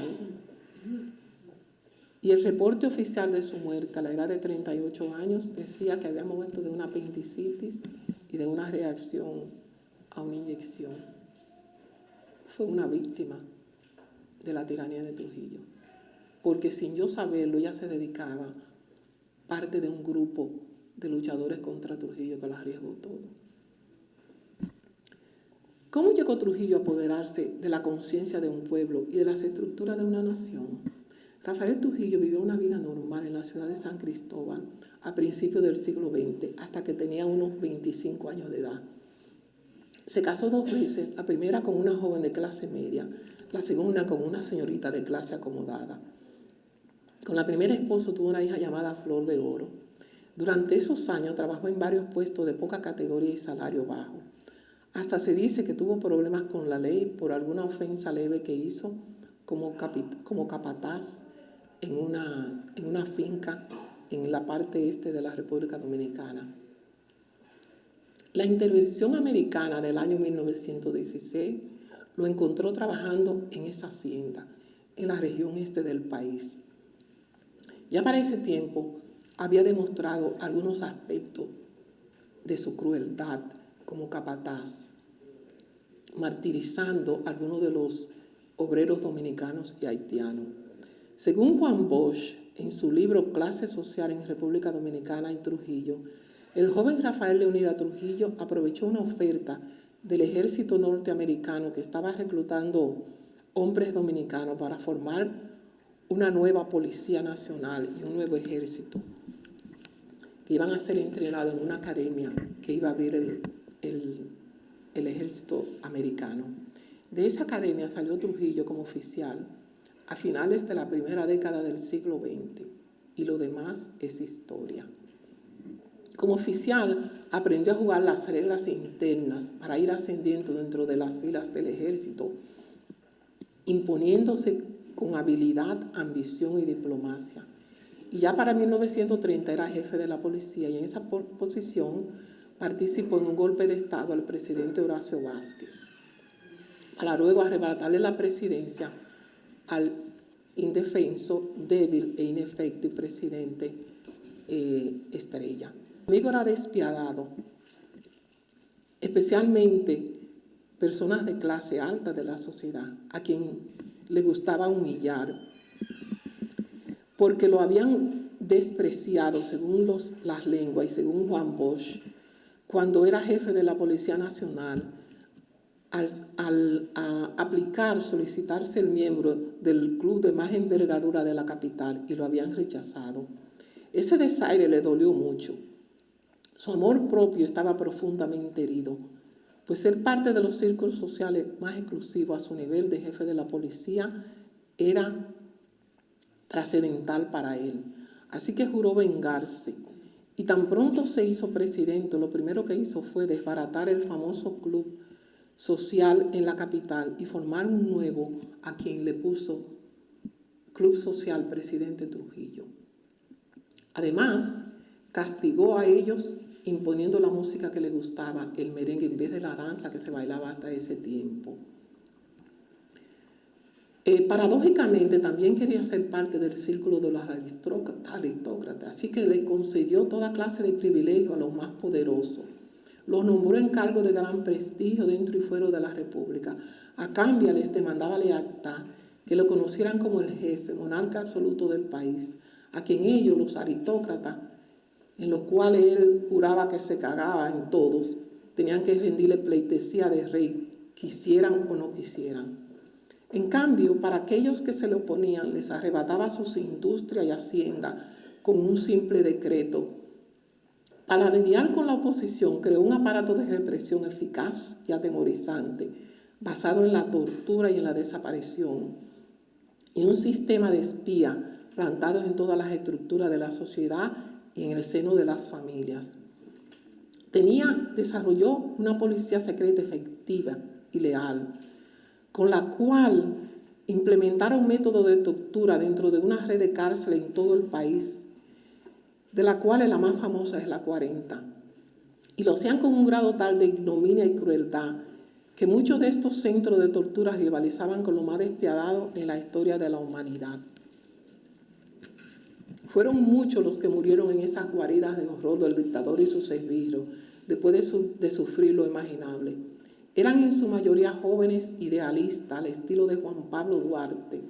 y el reporte oficial de su muerte a la edad de 38 años decía que había muerto de una apendicitis y de una reacción a una inyección. Fue una víctima de la tiranía de Trujillo, porque sin yo saberlo ella se dedicaba parte de un grupo de luchadores contra Trujillo que lo arriesgó todo. ¿Cómo llegó Trujillo a apoderarse de la conciencia de un pueblo y de las estructuras de una nación? Rafael Trujillo vivió una vida normal en la ciudad de San Cristóbal a principios del siglo XX, hasta que tenía unos 25 años de edad. Se casó 2 veces, la primera con una joven de clase media, la segunda con una señorita de clase acomodada. Con la primera esposa tuvo una hija llamada Flor de Oro. Durante esos años trabajó en varios puestos de poca categoría y salario bajo. Hasta se dice que tuvo problemas con la ley por alguna ofensa leve que hizo como capataz en una finca en la parte este de la República Dominicana. La intervención americana del año 1916 lo encontró trabajando en esa hacienda, en la región este del país. Ya para ese tiempo había demostrado algunos aspectos de su crueldad como capataz, martirizando a algunos de los obreros dominicanos y haitianos. Según Juan Bosch, en su libro Clase Social en República Dominicana y Trujillo, el joven Rafael Leónidas Trujillo aprovechó una oferta del ejército norteamericano que estaba reclutando hombres dominicanos para formar una nueva policía nacional y un nuevo ejército que iban a ser entrenados en una academia que iba a abrir el ejército americano. De esa academia salió Trujillo como oficial a finales de la primera década del siglo XX, y lo demás es historia. Como oficial aprendió a jugar las reglas internas para ir ascendiendo dentro de las filas del ejército, imponiéndose con habilidad, ambición y diplomacia. Y ya para 1930 era jefe de la policía, y en esa posición participó en un golpe de Estado al presidente Horacio Vázquez, para luego arrebatarle la presidencia al indefenso, débil e inefectivo presidente Estrella. El enemigo era despiadado, especialmente personas de clase alta de la sociedad, a quien le gustaba humillar, porque lo habían despreciado, según las lenguas y según Juan Bosch, cuando era jefe de la Policía Nacional, al solicitarse el miembro del club de más envergadura de la capital, y lo habían rechazado. Ese desaire le dolió mucho. Su amor propio estaba profundamente herido, pues ser parte de los círculos sociales más exclusivos a su nivel de jefe de la policía era trascendental para él. Así que juró vengarse, y tan pronto se hizo presidente, lo primero que hizo fue desbaratar el famoso club social en la capital y formar un nuevo, a quien le puso Club Social Presidente Trujillo. Además, castigó a ellos imponiendo la música que le gustaba, el merengue, en vez de la danza que se bailaba hasta ese tiempo. Paradójicamente, también quería ser parte del círculo de los aristócratas, así que le concedió toda clase de privilegios a los más poderosos. Los nombró en cargos de gran prestigio dentro y fuera de la República. A cambio les demandaba lealtad, que lo conocieran como el jefe, monarca absoluto del país, a quien ellos, los aristócratas, en los cuales él juraba que se cagaba en todos, tenían que rendirle pleitesía de rey, quisieran o no quisieran. En cambio, para aquellos que se le oponían, les arrebataba sus industrias y haciendas con un simple decreto. Para lidiar con la oposición, creó un aparato de represión eficaz y atemorizante, basado en la tortura y en la desaparición, y un sistema de espía plantado en todas las estructuras de la sociedad y en el seno de las familias. Desarrolló una policía secreta efectiva y leal, con la cual implementaron métodos de tortura dentro de una red de cárceles en todo el país, de la cual la más famosa es la 40. Y lo hacían con un grado tal de ignominia y crueldad que muchos de estos centros de tortura rivalizaban con lo más despiadado en la historia de la humanidad. Fueron muchos los que murieron en esas guaridas de horror del dictador y sus esbirros, después de sufrir lo imaginable. Eran en su mayoría jóvenes idealistas, al estilo de Juan Pablo Duarte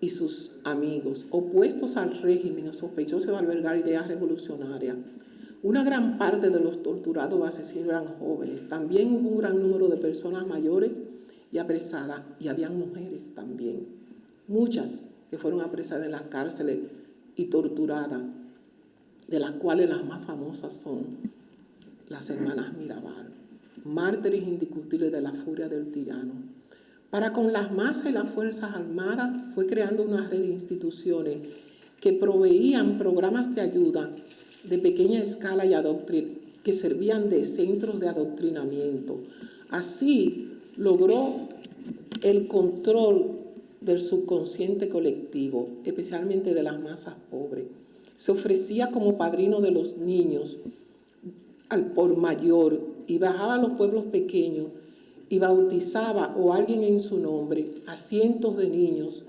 y sus amigos, opuestos al régimen o sospechosos de albergar ideas revolucionarias. Una gran parte de los torturados o asesinos eran jóvenes. También hubo un gran número de personas mayores y apresadas, y habían mujeres también, muchas que fueron apresadas en las cárceles y torturadas, de las cuales las más famosas son las hermanas Mirabal, mártires indiscutibles de la furia del tirano. Para con las masas y las Fuerzas Armadas fue creando una red de instituciones que proveían programas de ayuda de pequeña escala y que servían de centros de adoctrinamiento. Así logró el control del subconsciente colectivo, especialmente de las masas pobres. Se ofrecía como padrino de los niños al por mayor y bajaba a los pueblos pequeños y bautizaba o alguien en su nombre a cientos de niños,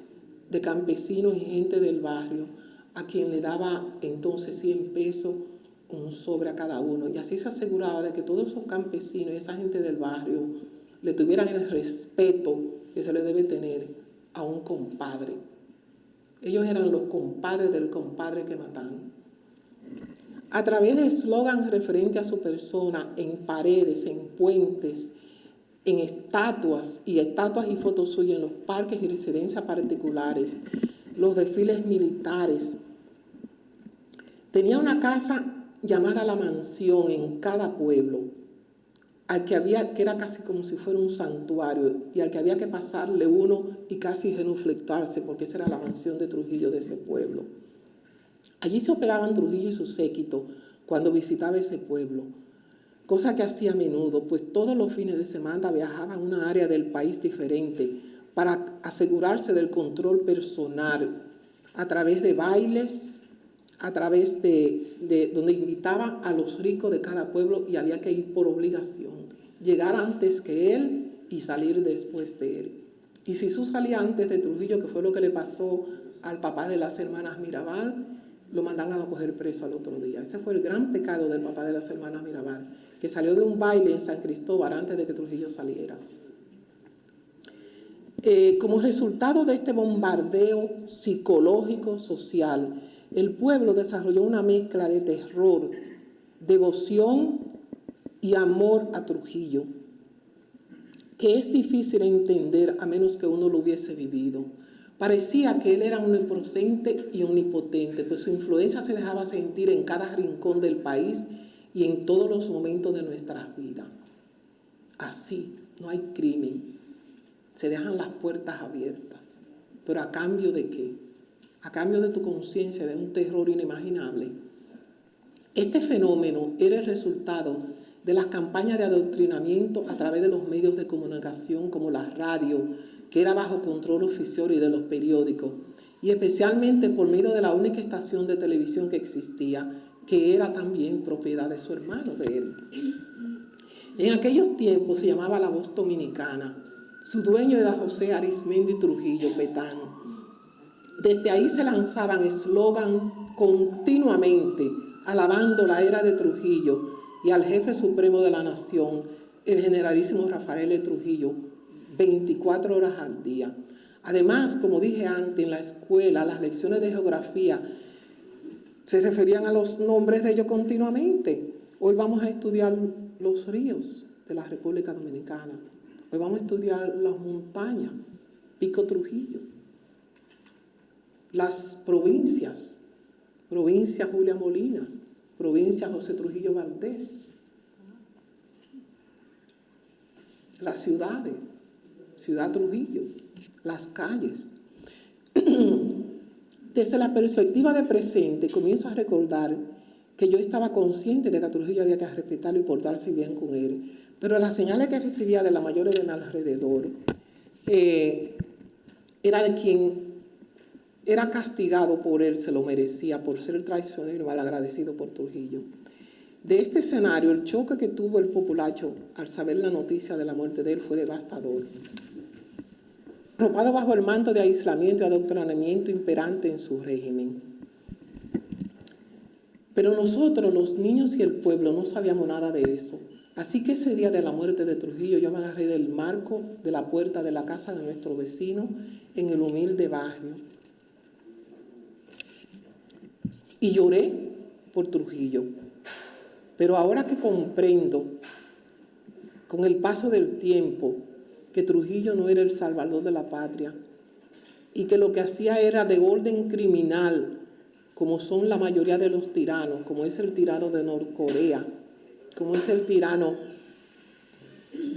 de campesinos y gente del barrio, a quien le daba entonces 100 pesos, un sobre a cada uno. Y así se aseguraba de que todos esos campesinos y esa gente del barrio le tuvieran el respeto que se le debe tener a un compadre. Ellos eran los compadres del compadre que mataban. A través de eslogan referente a su persona, en paredes, en puentes, en estatuas y fotos suyas en los parques y residencias particulares, los desfiles militares. Tenía una casa llamada La Mansión en cada pueblo, que era casi como si fuera un santuario y al que había que pasarle uno y casi genuflectarse, porque esa era la mansión de Trujillo de ese pueblo. Allí se hospedaban Trujillo y su séquito cuando visitaba ese pueblo, cosa que hacía a menudo, pues todos los fines de semana viajaba a una área del país diferente para asegurarse del control personal a través de bailes, a través de donde invitaba a los ricos de cada pueblo y había que ir por obligación, llegar antes que él y salir después de él. Y si tú salías antes de Trujillo, que fue lo que le pasó al papá de las hermanas Mirabal, lo mandaban a coger preso al otro día. Ese fue el gran pecado del papá de las hermanas Mirabal, que salió de un baile en San Cristóbal antes de que Trujillo saliera. Como resultado de este bombardeo psicológico social, el pueblo desarrolló una mezcla de terror, devoción y amor a Trujillo, que es difícil entender a menos que uno lo hubiese vivido. Parecía que él era omnipresente y omnipotente, pues su influencia se dejaba sentir en cada rincón del país y en todos los momentos de nuestras vidas. Así, no hay crimen. Se dejan las puertas abiertas. ¿Pero a cambio de qué? A cambio de tu conciencia, de un terror inimaginable. Este fenómeno era el resultado de las campañas de adoctrinamiento a través de los medios de comunicación como la radio, que era bajo control oficial, y de los periódicos, y especialmente por medio de la única estación de televisión que existía, que era también propiedad de su hermano, de él. En aquellos tiempos se llamaba La Voz Dominicana. Su dueño era José Arismendi Trujillo Petán. Desde ahí se lanzaban eslogans continuamente, alabando la era de Trujillo y al jefe supremo de la nación, el generalísimo Rafael de Trujillo, 24 horas al día. Además, como dije antes, en la escuela, las lecciones de geografía se referían a los nombres de ellos continuamente. Hoy vamos a estudiar los ríos de la República Dominicana. Hoy vamos a estudiar las montañas, Pico Trujillo. Las provincias, provincia Julia Molina, provincia José Trujillo Valdés. Las ciudades, Ciudad Trujillo, las calles. Desde la perspectiva de presente, comienzo a recordar que yo estaba consciente de que a Trujillo había que respetarlo y portarse bien con él, pero las señales que recibía de la mayoría de mi alrededor era de quien era castigado por él, se lo merecía por ser traicionero y malagradecido por Trujillo. De este escenario, el choque que tuvo el populacho al saber la noticia de la muerte de él fue devastador. Arropado bajo el manto de aislamiento y adoctrinamiento imperante en su régimen. Pero nosotros, los niños y el pueblo, no sabíamos nada de eso. Así que ese día de la muerte de Trujillo, yo me agarré del marco de la puerta de la casa de nuestro vecino en el humilde barrio. Y lloré por Trujillo. Pero ahora que comprendo, con el paso del tiempo, que Trujillo no era el salvador de la patria y que lo que hacía era de orden criminal, como son la mayoría de los tiranos, como es el tirano de Norcorea, como es el tirano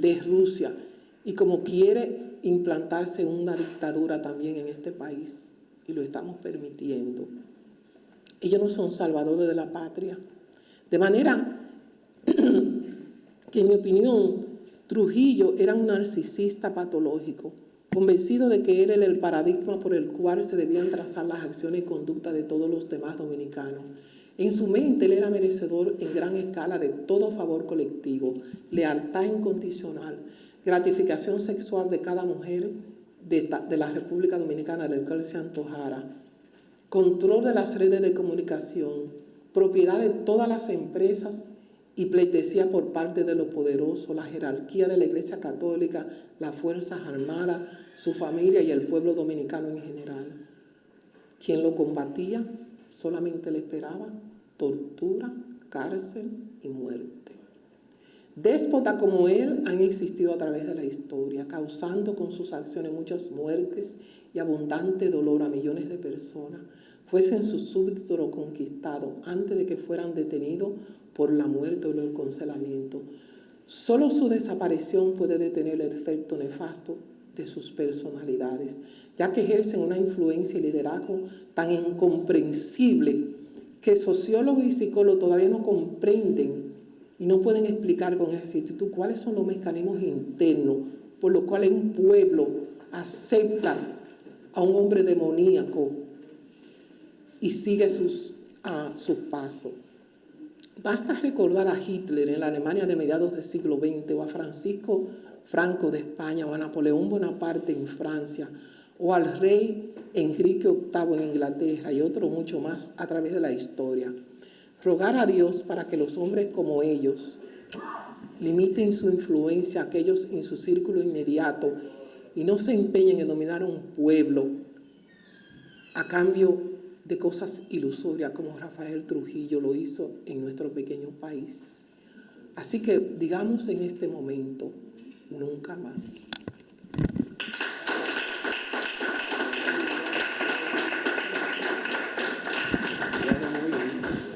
de Rusia, y como quiere implantarse una dictadura también en este país, y lo estamos permitiendo. Ellos no son salvadores de la patria. De manera que, en mi opinión, Trujillo era un narcisista patológico, convencido de que él era el paradigma por el cual se debían trazar las acciones y conductas de todos los demás dominicanos. En su mente él era merecedor en gran escala de todo favor colectivo, lealtad incondicional, gratificación sexual de cada mujer de la República Dominicana del cual se antojara, control de las redes de comunicación, propiedad de todas las empresas y pleitesía por parte de los poderosos, la jerarquía de la Iglesia Católica, las Fuerzas Armadas, su familia y el pueblo dominicano en general. Quien lo combatía solamente le esperaba tortura, cárcel y muerte. Déspotas como él han existido a través de la historia, causando con sus acciones muchas muertes y abundante dolor a millones de personas, fuesen sus súbditos o conquistados antes de que fueran detenidos por la muerte o el encarcelamiento. Solo su desaparición puede detener el efecto nefasto de sus personalidades, ya que ejercen una influencia y liderazgo tan incomprensible que sociólogos y psicólogos todavía no comprenden y no pueden explicar con exactitud cuáles son los mecanismos internos por los cuales un pueblo acepta a un hombre demoníaco y sigue sus pasos. Basta recordar a Hitler en la Alemania de mediados del siglo XX, o a Francisco Franco de España, o a Napoleón Bonaparte en Francia, o al rey Enrique VIII en Inglaterra y otros mucho más a través de la historia. Rogar a Dios para que los hombres como ellos limiten su influencia a aquellos en su círculo inmediato y no se empeñen en dominar a un pueblo a cambio de cosas ilusorias como Rafael Trujillo lo hizo en nuestro pequeño país. Así que digamos en este momento, nunca más.